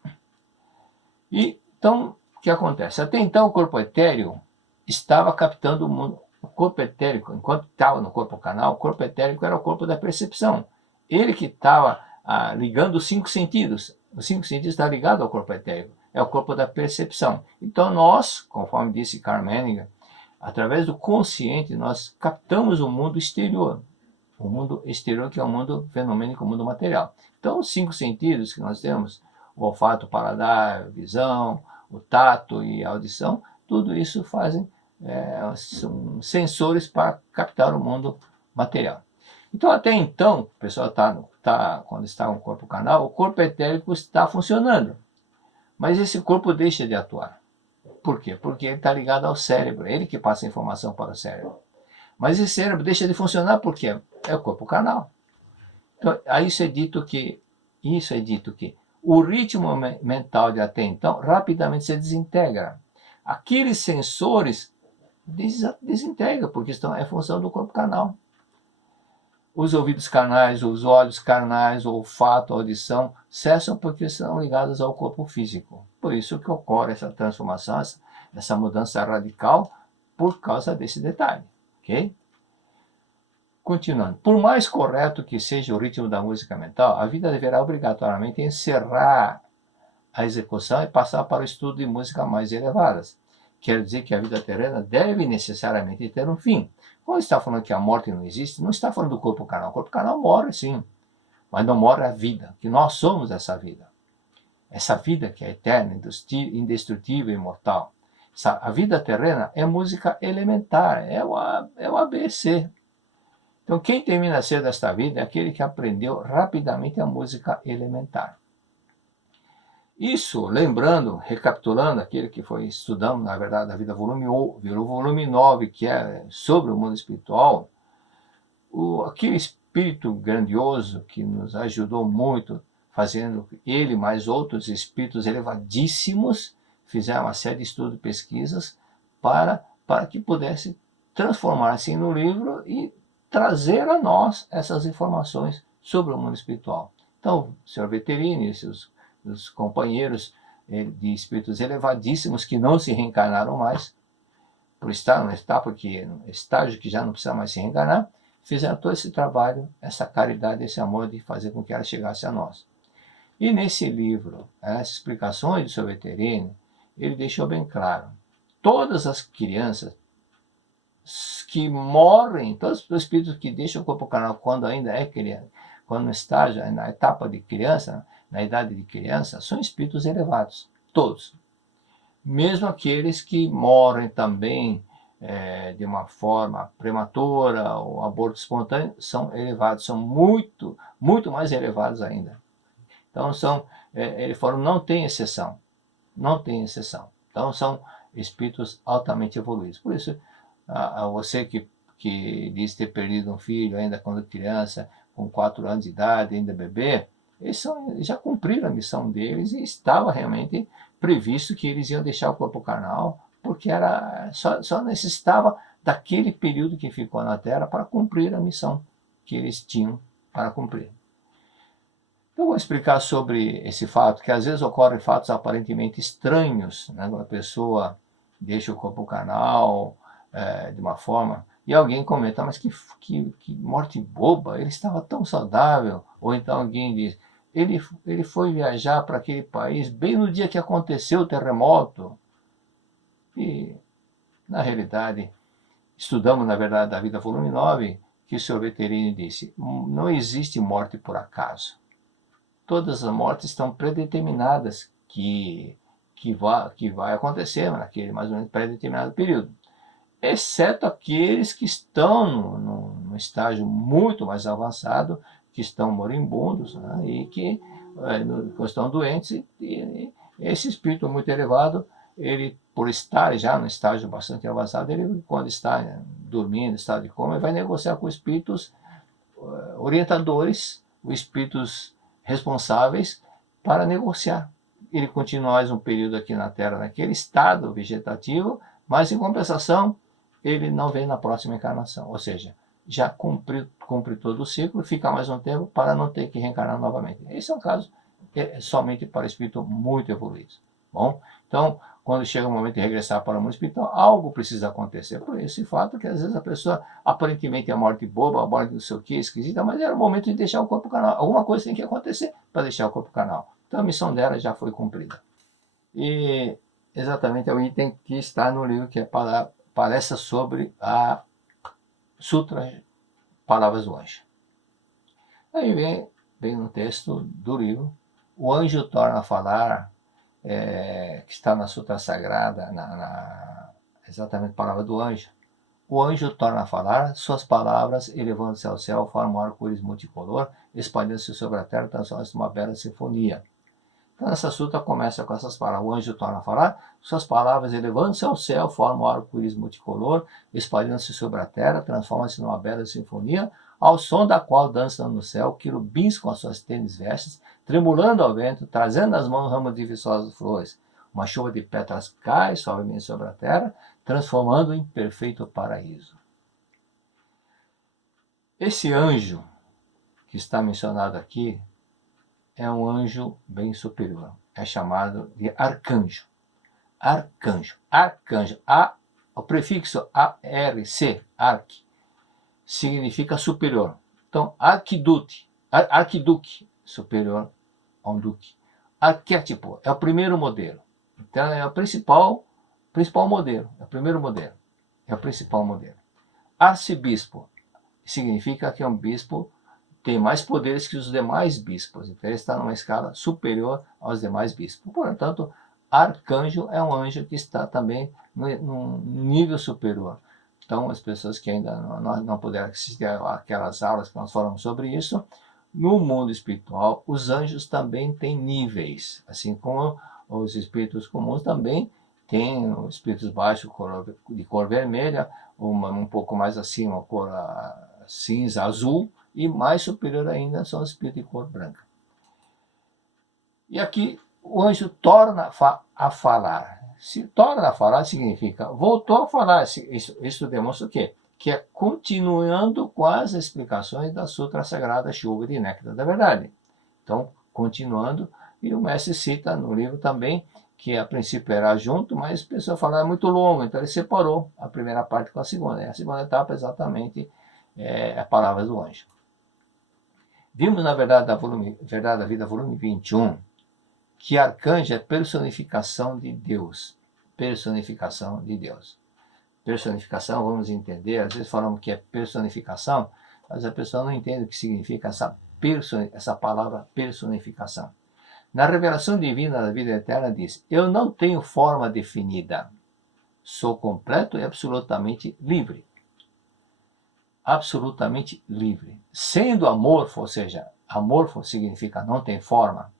E então, o que acontece? Até então, o corpo etéreo estava captando o mundo. O corpo etérico, enquanto estava no corpo carnal, o corpo etérico era o corpo da percepção. Ele que estava ligando os 5 sentidos. Os 5 sentidos estão ligados ao corpo etérico. É o corpo da percepção. Então nós, conforme disse Carl Menninger, através do consciente, nós captamos o mundo exterior. O mundo exterior, que é o mundo fenomênico, o mundo material. Então, os 5 sentidos que nós temos, o olfato, o paladar, a visão, o tato e a audição, tudo isso são sensores para captar o mundo material. Então, até então, o pessoal quando está com o corpo carnal, o corpo etérico está funcionando. Mas esse corpo deixa de atuar. Por quê? Porque ele está ligado ao cérebro, ele que passa a informação para o cérebro. Mas esse cérebro deixa de funcionar porque é o corpo carnal. Então, isso é dito que o ritmo mental de até então rapidamente se desintegra. Aqueles sensores desintegram, porque é função do corpo carnal. Os ouvidos carnais, os olhos carnais, o olfato, a audição, cessam porque são ligados ao corpo físico. Por isso que ocorre essa transformação, essa mudança radical, por causa desse detalhe. Ok? Continuando. Por mais correto que seja o ritmo da música mental, a vida deverá obrigatoriamente encerrar a execução e passar para o estudo de músicas mais elevadas. Quer dizer que a vida terrena deve necessariamente ter um fim. Quando está falando que a morte não existe, não está falando do corpo carnal. O corpo carnal morre, sim, mas não morre a vida, que nós somos essa vida. Essa vida que é eterna, indestrutível e imortal. A vida terrena é música elementar, é o ABC. Então, quem termina cedo esta vida é aquele que aprendeu rapidamente a música elementar. Isso, lembrando, recapitulando aquele que estudamos, na verdade, da vida virou volume 9, que é sobre o mundo espiritual, aquele espírito grandioso que nos ajudou muito, fazendo ele mais outros espíritos elevadíssimos, fizeram uma série de estudos e pesquisas para que pudesse transformar-se no livro e trazer a nós essas informações sobre o mundo espiritual. Então, o Sr. Vetterini e os companheiros de espíritos elevadíssimos que não se reencarnaram mais, por estar no estágio que já não precisa mais se reencarnar, fizeram todo esse trabalho, essa caridade, esse amor de fazer com que ela chegasse a nós. E nesse livro, essas explicações do Sr. Vetterini, ele deixou bem claro, todas as crianças que morrem, todos os espíritos que deixam o corpo carnal quando ainda é criança, quando está já na etapa de criança, na idade de criança, são espíritos elevados, todos. Mesmo aqueles que morrem também de uma forma prematura ou aborto espontâneo, são elevados, são muito, muito mais elevados ainda. Então, ele falou, não tem exceção. Não tem exceção. Então, são espíritos altamente evoluídos. Por isso, a você que diz ter perdido um filho ainda quando criança, com 4 anos de idade, ainda bebê, eles já cumpriram a missão deles e estava realmente previsto que eles iam deixar o corpo carnal, porque só necessitava daquele período que ficou na Terra para cumprir a missão que eles tinham para cumprir. Eu vou explicar sobre esse fato, que às vezes ocorrem fatos aparentemente estranhos, né? Quando a pessoa deixa o corpo carnal de uma forma, e alguém comenta, mas que morte boba, ele estava tão saudável. Ou então alguém diz, ele foi viajar para aquele país bem no dia que aconteceu o terremoto. E, na realidade, estudamos, na verdade, da vida volume 9, que o Sr. Vetterini disse, não existe morte por acaso. Todas as mortes estão predeterminadas que vai acontecer naquele mais ou menos predeterminado período. Exceto aqueles que estão num estágio muito mais avançado, que estão moribundos, né, e que estão doentes, e esse espírito muito elevado, ele, por estar já no estágio bastante avançado, ele, quando está dormindo, estado de coma, ele vai negociar com espíritos orientadores, os espíritos responsáveis para negociar. Ele continua mais um período aqui na Terra, naquele estado vegetativo, mas em compensação, ele não vem na próxima encarnação. Ou seja, já cumpre todo o ciclo, fica mais um tempo para não ter que reencarnar novamente. Esse é um caso somente para espírito muito evoluído. Bom, então, quando chega o momento de regressar para o mundo espiritual, algo precisa acontecer. Por esse fato que às vezes a pessoa, aparentemente a morte boba, a morte não sei o que, esquisita, mas era o momento de deixar o corpo carnal. Alguma coisa tem que acontecer para deixar o corpo carnal. Então a missão dela já foi cumprida. E exatamente é o item que está no livro, que é palestra sobre a Sutra Palavras do Anjo. Aí vem no texto do livro, o anjo torna a falar, que está na Sutra Sagrada, exatamente palavra do anjo. O anjo torna a falar, suas palavras, elevando-se ao céu, formam um arco-íris multicolor, espalhando-se sobre a terra, transformando-se numa bela sinfonia. Então, essa sutra começa com essas palavras. O anjo torna a falar, suas palavras, elevando-se ao céu, formam um arco-íris multicolor, espalhando-se sobre a terra, transformam-se numa bela sinfonia, ao som da qual dançam no céu querubins com as suas tênis vestes, tremulando ao vento, trazendo nas mãos ramos de viçosas flores. Uma chuva de pétalas cai suavemente sobre a terra, transformando em perfeito paraíso. Esse anjo que está mencionado aqui é um anjo bem superior. É chamado de arcanjo. Arcanjo. Arcanjo. O prefixo ARC, arc, significa superior. Então, arquiduque, superior a um duque. Arquétipo é o primeiro modelo. Então, é o principal modelo. É o primeiro modelo. É o principal modelo. Arcebispo significa que é um bispo tem mais poderes que os demais bispos. Então, ele está numa escala superior aos demais bispos. Portanto, arcanjo é um anjo que está também num nível superior. Então, as pessoas que ainda não puderam assistir aquelas aulas que nós falamos sobre isso, no mundo espiritual, os anjos também têm níveis. Assim como os espíritos comuns também têm os espíritos baixos de cor vermelha, um pouco mais acima, cor cinza, azul, e mais superior ainda são os espíritos de cor branca. E aqui o anjo torna a falar. Se torna a falar significa voltou a falar. Isso demonstra o quê? Que é continuando com as explicações da Sutra Sagrada Chuva de Néctar da Verdade. Então, continuando, e o mestre cita no livro também que a princípio era junto, mas a pessoa falava é muito longo, então ele separou a primeira parte com a segunda. E a segunda etapa exatamente a palavra do anjo. Vimos na Verdade da Vida, volume 21, que arcanjo é personificação de Deus. Personificação de Deus. Personificação, vamos entender, às vezes falamos que é personificação, mas a pessoa não entende o que significa essa palavra personificação. Na revelação divina da vida eterna diz, eu não tenho forma definida, sou completo e absolutamente livre. Absolutamente livre. Sendo amorfo, ou seja, amorfo significa não tem forma,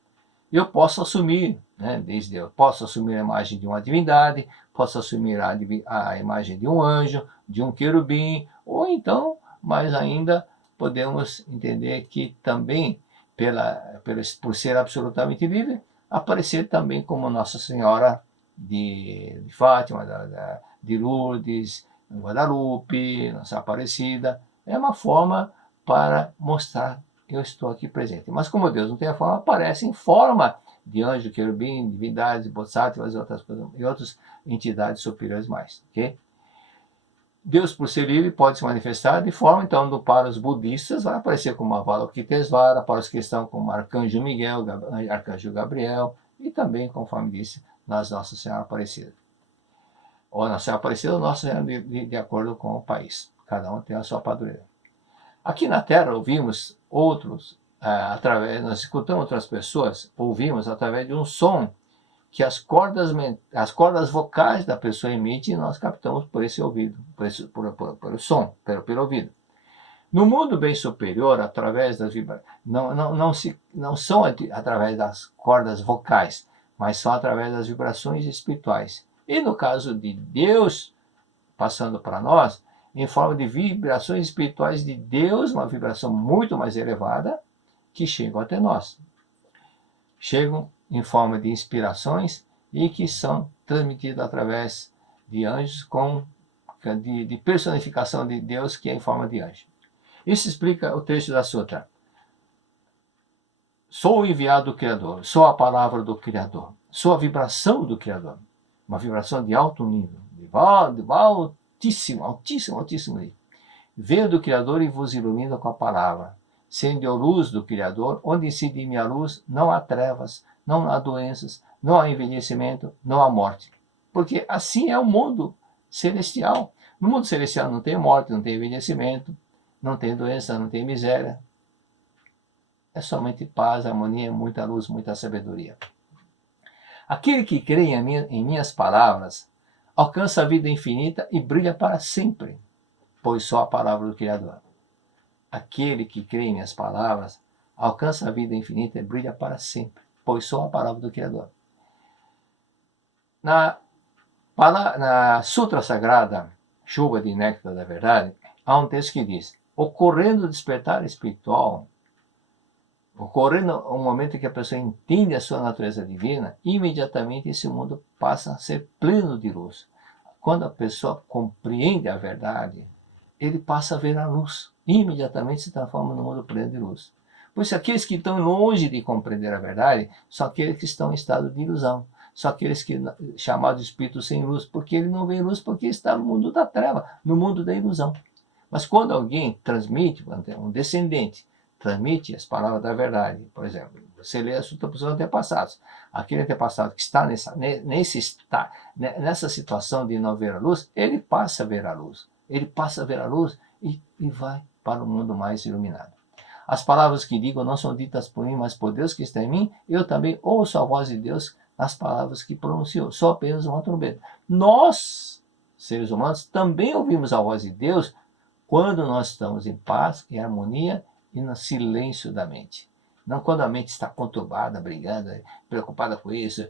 eu posso assumir, desde eu posso assumir a imagem de uma divindade, posso assumir a imagem de um anjo, de um querubim, ou então, mais ainda, podemos entender que também, por ser absolutamente livre, aparecer também como Nossa Senhora de Fátima, de Lourdes, Guadalupe, Nossa Aparecida, é uma forma para mostrar que eu estou aqui presente. Mas como Deus não tem a forma, aparece em forma de anjo, querubim, divindades, bodhisattvas e outras entidades superiores mais. Okay? Deus, por ser livre, pode se manifestar de forma, então, para os budistas, vai aparecer como Avalokitesvara, para os cristãos como Arcanjo Miguel, Arcanjo Gabriel, e também, conforme disse, nas Nossa Senhora Aparecida. Ou Nossa Senhora Aparecida ou Nossa Senhora de acordo com o país. Cada um tem a sua padroeira. Aqui na Terra ouvimos outros, nós escutamos outras pessoas, ouvimos através de um som que as cordas vocais da pessoa emite e nós captamos por esse ouvido, por som, pelo ouvido. No mundo bem superior, através das vibrações, não são através das cordas vocais, mas são através das vibrações espirituais. E no caso de Deus passando para nós, em forma de vibrações espirituais de Deus, uma vibração muito mais elevada, que chegam até nós. Chegam em forma de inspirações e que são transmitidas através de anjos com simbólica de personificação de Deus que é em forma de anjo. Isso explica o texto da Sutra. Sou o enviado do Criador, sou a palavra do Criador, sou a vibração do Criador. Uma vibração de alto nível, de altíssimo, altíssimo, altíssimo nível. Venho do Criador e vos ilumino com a palavra. Sendo eu luz do Criador, onde incide em minha luz, não há trevas, não há doenças, não há envelhecimento, não há morte. Porque assim é o mundo celestial. No mundo celestial não tem morte, não tem envelhecimento, não tem doença, não tem miséria. É somente paz, harmonia, muita luz, muita sabedoria. Aquele que crê em minhas palavras alcança a vida infinita e brilha para sempre, pois sou a palavra do Criador. Aquele que crê em minhas palavras alcança a vida infinita e brilha para sempre, pois sou a palavra do Criador. Na Sutra Sagrada, Chuva de Néctar da Verdade, há um texto que diz: ocorrendo o despertar espiritual, ocorrendo o momento em que a pessoa entende a sua natureza divina, imediatamente esse mundo passa a ser pleno de luz. Quando a pessoa compreende a verdade, ele passa a ver a luz. Imediatamente se transforma num mundo pleno de luz. Por isso, aqueles que estão longe de compreender a verdade são aqueles que estão em estado de ilusão. São aqueles que chamados espíritos sem luz, porque ele não vê luz porque está no mundo da treva, no mundo da ilusão. Mas quando alguém transmite, um descendente, transmite as palavras da verdade, por exemplo, você lê a Sutra dos antepassados, aquele antepassado que está nessa situação de não ver a luz, ele passa a ver a luz. Ele passa a ver a luz e vai para o mundo mais iluminado. As palavras que digo não são ditas por mim, mas por Deus que está em mim. Eu também ouço a voz de Deus nas palavras que pronunciou. Sou apenas uma trombeta. Nós, seres humanos, também ouvimos a voz de Deus quando nós estamos em paz, em harmonia e no silêncio da mente. Não quando a mente está conturbada, brigando, preocupada com isso,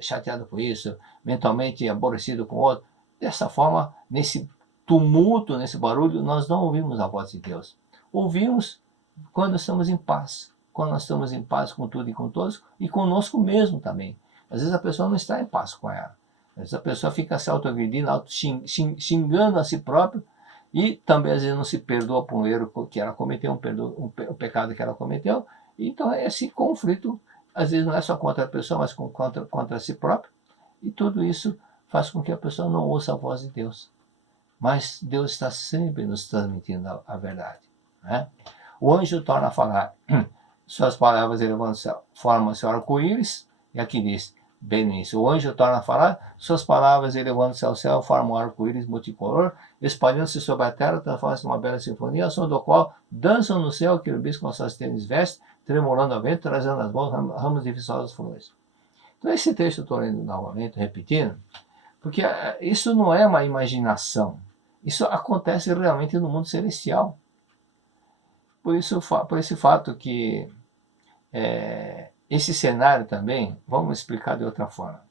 chateada com isso, mentalmente aborrecido com o outro. Dessa forma, nesse tumulto, nesse barulho, nós não ouvimos a voz de Deus. Ouvimos quando estamos em paz. Quando nós estamos em paz com tudo e com todos, e conosco mesmo também. Às vezes a pessoa não está em paz com ela. Às vezes a pessoa fica se autoagredindo, xingando a si própria, e também às vezes não se perdoa por um erro que ela cometeu, um pecado que ela cometeu. Então esse conflito, às vezes não é só contra a pessoa, mas contra si própria. E tudo isso faz com que a pessoa não ouça a voz de Deus. Mas Deus está sempre nos transmitindo a verdade. Né? O anjo torna a falar, suas palavras formam-se arco-íris, e aqui diz, bem nisso, o anjo torna a falar, suas palavras elevando-se ao céu formam um arco-íris multicolor, espalhando-se sobre a terra, transformam-se numa bela sinfonia, ao som do qual dançam no céu querubins com suas tênis vestes, tremulando ao vento, trazendo nas mãos ramos de viçosas flores. Então esse texto eu estou lendo novamente, repetindo, porque isso não é uma imaginação, isso acontece realmente no mundo celestial. Por esse fato que esse cenário também, vamos explicar de outra forma.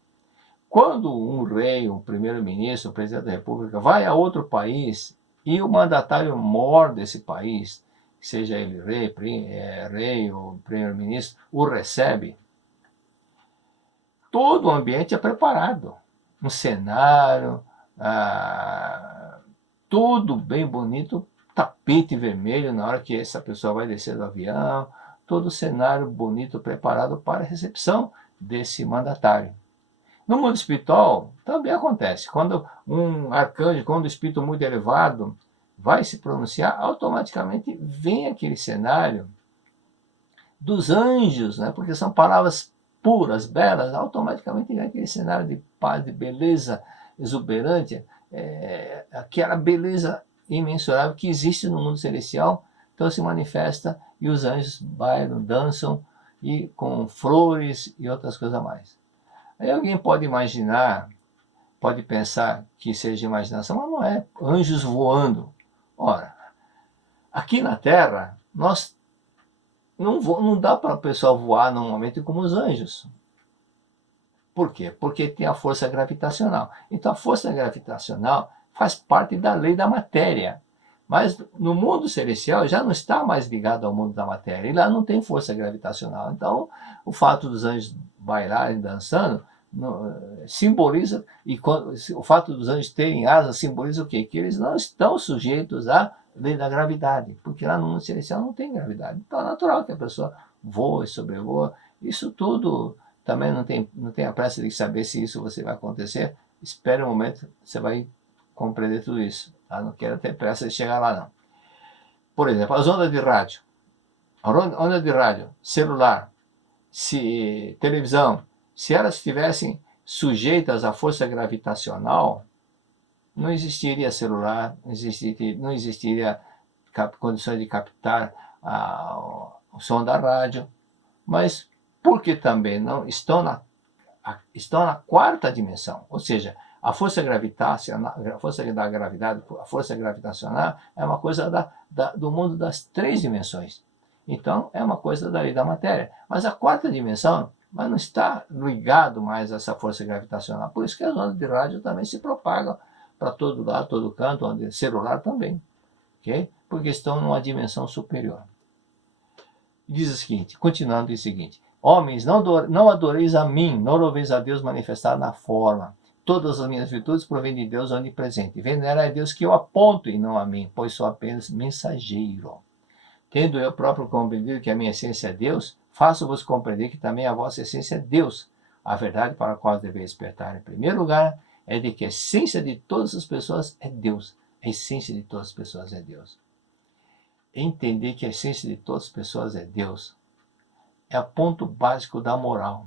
Quando um rei, um primeiro-ministro, um presidente da república vai a outro país e o mandatário maior desse país, seja ele rei ou primeiro-ministro, o recebe, todo o ambiente é preparado. Um cenário, tudo bem bonito, tapete vermelho na hora que essa pessoa vai descer do avião, todo o cenário bonito preparado para a recepção desse mandatário. No mundo espiritual também acontece. Quando um arcanjo, quando um espírito muito elevado vai se pronunciar, automaticamente vem aquele cenário dos anjos, né? Porque são palavras puras, belas, automaticamente vem aquele cenário de paz, de beleza exuberante, aquela beleza imensurável que existe no mundo celestial, então se manifesta e os anjos bailam, dançam e com flores e outras coisas a mais. Aí alguém pode imaginar, pode pensar que seja imaginação, mas não é. Anjos voando. Ora, aqui na Terra, nós não dá para a pessoa voar normalmente como os anjos. Por quê? Porque tem a força gravitacional. Então a força gravitacional faz parte da lei da matéria. Mas no mundo celestial já não está mais ligado ao mundo da matéria. E lá não tem força gravitacional. Então o fato dos anjos bailarem, dançando, simboliza, e o fato dos anjos terem asas simboliza o quê? Que eles não estão sujeitos à lei da gravidade, porque lá no mundo celestial não tem gravidade. Então é natural que a pessoa voe, sobrevoa. Isso tudo também não tem a pressa de saber se isso vai acontecer. Espere um momento, você vai compreender tudo isso. Tá? Não quero ter pressa de chegar lá, não. Por exemplo, as ondas de rádio. A onda de rádio, celular, televisão, se elas estivessem sujeitas à força gravitacional, não existiria celular, não existiria condições de captar o som da rádio, mas porque também não estão na quarta dimensão, ou seja, a força gravitacional, a força da gravidade, a força gravitacional é uma coisa do mundo das 3 dimensões. Então, é uma coisa da lei da matéria. Mas a quarta dimensão não está ligado mais a essa força gravitacional. Por isso que as ondas de rádio também se propagam para todo lado, todo canto, onde celular também. Okay? Porque estão numa dimensão superior. Diz o seguinte, continuando o seguinte: homens, não adoreis a mim, não louveis a Deus manifestado na forma. Todas as minhas virtudes provêm de Deus onipresente. Venerai a Deus que eu aponto e não a mim, pois sou apenas mensageiro. Tendo eu próprio compreendido que a minha essência é Deus, faço-vos compreender que também a vossa essência é Deus. A verdade para a qual deveis despertar, em primeiro lugar, é de que a essência de todas as pessoas é Deus. A essência de todas as pessoas é Deus. Entender que a essência de todas as pessoas é Deus é o ponto básico da moral.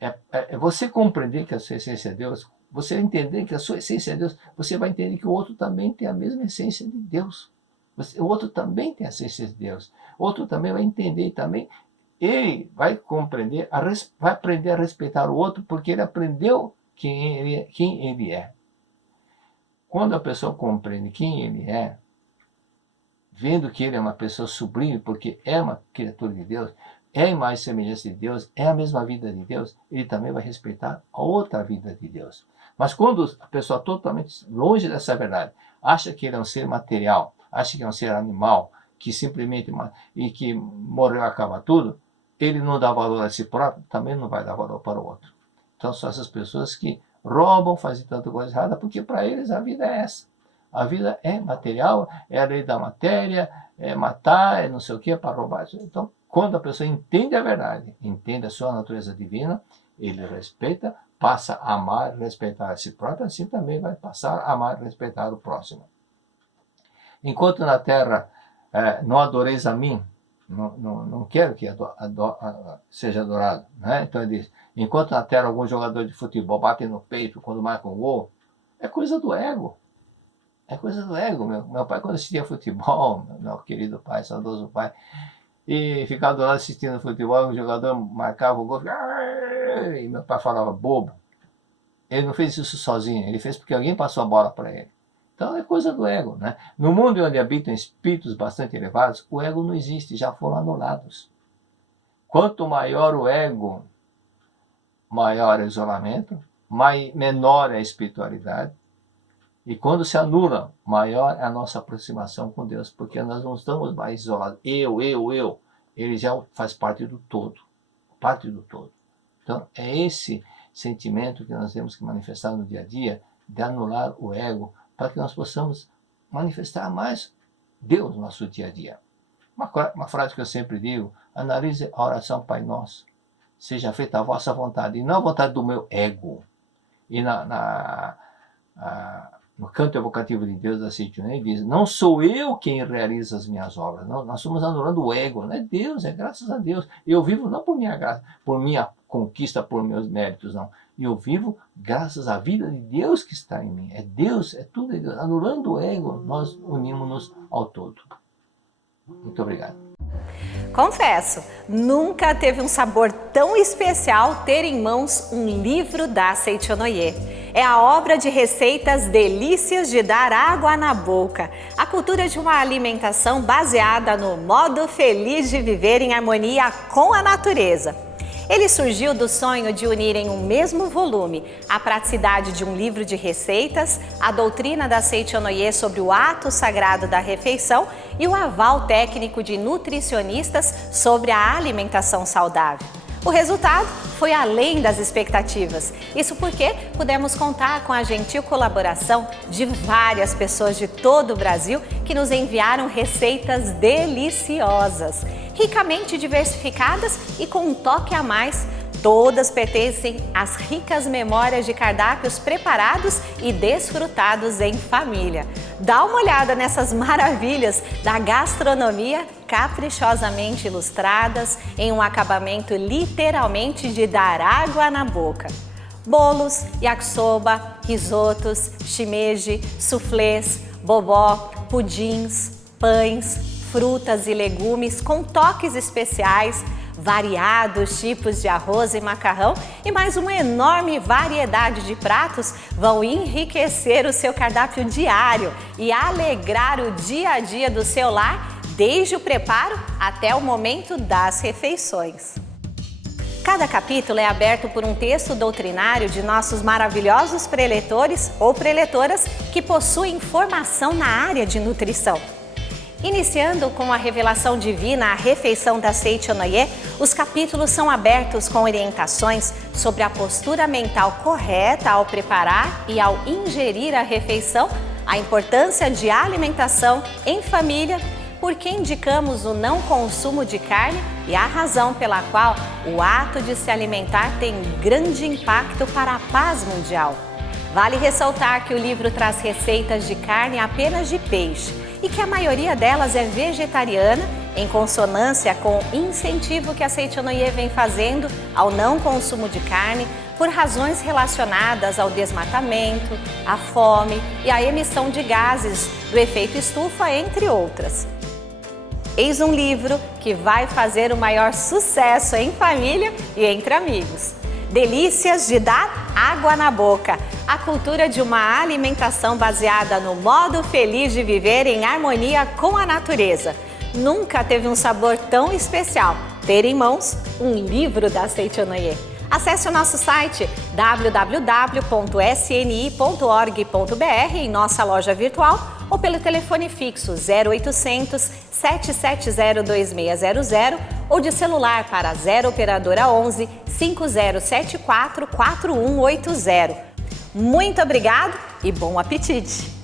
É você compreender que a sua essência é Deus, você entender que a sua essência é Deus, você vai entender que o outro também tem a mesma essência de Deus. O outro também tem a essência de Deus. O outro também vai entender também. Ele vai compreender, vai aprender a respeitar o outro, porque ele aprendeu quem ele é. Quando a pessoa compreende quem ele é, vendo que ele é uma pessoa sublime, porque é uma criatura de Deus, é a imagem e semelhança de Deus, é a mesma vida de Deus, ele também vai respeitar a outra vida de Deus. Mas quando a pessoa totalmente longe dessa verdade, acha que ele é um ser material, acha que é um ser animal, que simplesmente e que morreu e acaba tudo, ele não dá valor a si próprio, também não vai dar valor para o outro. Então são essas pessoas que roubam, fazem tanta coisa errada, porque para eles a vida é essa. A vida é material, é a lei da matéria, é matar, é não sei o que, é para roubar. Então, quando a pessoa entende a verdade, entende a sua natureza divina, ele respeita, passa a amar e respeitar a si próprio, assim também vai passar a amar e respeitar o próximo. Enquanto na terra não adoreis a mim, não quero que seja adorado. Né? Então ele diz, enquanto na terra algum jogador de futebol bate no peito quando marca um gol, é coisa do ego. É coisa do ego. Meu pai, quando assistia futebol, meu querido pai, saudoso pai, e ficava do lado assistindo futebol, o jogador marcava o gol, e meu pai falava, bobo. Ele não fez isso sozinho, ele fez porque alguém passou a bola para ele. Então é coisa do ego. Né? No mundo onde habitam espíritos bastante elevados, o ego não existe, já foram anulados. Quanto maior o ego, maior é o isolamento, menor é a espiritualidade. E quando se anula, maior é a nossa aproximação com Deus, porque nós não estamos mais isolados. Eu. Ele já faz parte do todo. Parte do todo. Então, é esse sentimento que nós temos que manifestar no dia a dia, de anular o ego, para que nós possamos manifestar mais Deus no nosso dia a dia. Uma frase que eu sempre digo, analise a oração Pai Nosso. Seja feita a vossa vontade, e não a vontade do meu ego. E no canto evocativo de Deus da Seitonei diz, não sou eu quem realiza as minhas obras, não, nós estamos anulando o ego, não é Deus, é graças a Deus. Eu vivo não por minha graça, por minha conquista, por meus méritos, não. Eu vivo graças à vida de Deus que está em mim. É Deus, é tudo de Deus. Anulando o ego, nós unimos-nos ao todo. Muito obrigado. Confesso, nunca teve um sabor tão especial ter em mãos um livro da Seichonoye. É a obra de receitas delícias de dar água na boca. A cultura de uma alimentação baseada no modo feliz de viver em harmonia com a natureza. Ele surgiu do sonho de unir em um mesmo volume a praticidade de um livro de receitas, a doutrina da Seichonoye sobre o ato sagrado da refeição e o aval técnico de nutricionistas sobre a alimentação saudável. O resultado foi além das expectativas. Isso porque pudemos contar com a gentil colaboração de várias pessoas de todo o Brasil que nos enviaram receitas deliciosas, ricamente diversificadas e com um toque a mais. Todas pertencem às ricas memórias de cardápios preparados e desfrutados em família. Dá uma olhada nessas maravilhas da gastronomia caprichosamente ilustradas em um acabamento literalmente de dar água na boca. Bolos, yakisoba, risotos, shimeji, soufflés, bobó, pudins, pães, frutas e legumes com toques especiais, variados tipos de arroz e macarrão e mais uma enorme variedade de pratos vão enriquecer o seu cardápio diário e alegrar o dia a dia do seu lar, desde o preparo até o momento das refeições. Cada capítulo é aberto por um texto doutrinário de nossos maravilhosos preletores ou preletoras que possuem formação na área de nutrição. Iniciando com a revelação divina, a refeição da Seichonoye, os capítulos são abertos com orientações sobre a postura mental correta ao preparar e ao ingerir a refeição, a importância de alimentação em família, por que indicamos o não consumo de carne e a razão pela qual o ato de se alimentar tem grande impacto para a paz mundial. Vale ressaltar que o livro traz receitas de carne apenas de peixe e que a maioria delas é vegetariana, em consonância com o incentivo que a Seichonoye vem fazendo ao não consumo de carne por razões relacionadas ao desmatamento, à fome e à emissão de gases do efeito estufa, entre outras. Eis um livro que vai fazer o maior sucesso em família e entre amigos. Delícias de dar água na boca. A cultura de uma alimentação baseada no modo feliz de viver em harmonia com a natureza. Nunca teve um sabor tão especial ter em mãos um livro da Seichonoye. Acesse o nosso site www.sni.org.br em nossa loja virtual ou pelo telefone fixo 0800 770 2600 ou de celular para 0 operadora 11 5074 4180. Muito obrigado e bom apetite!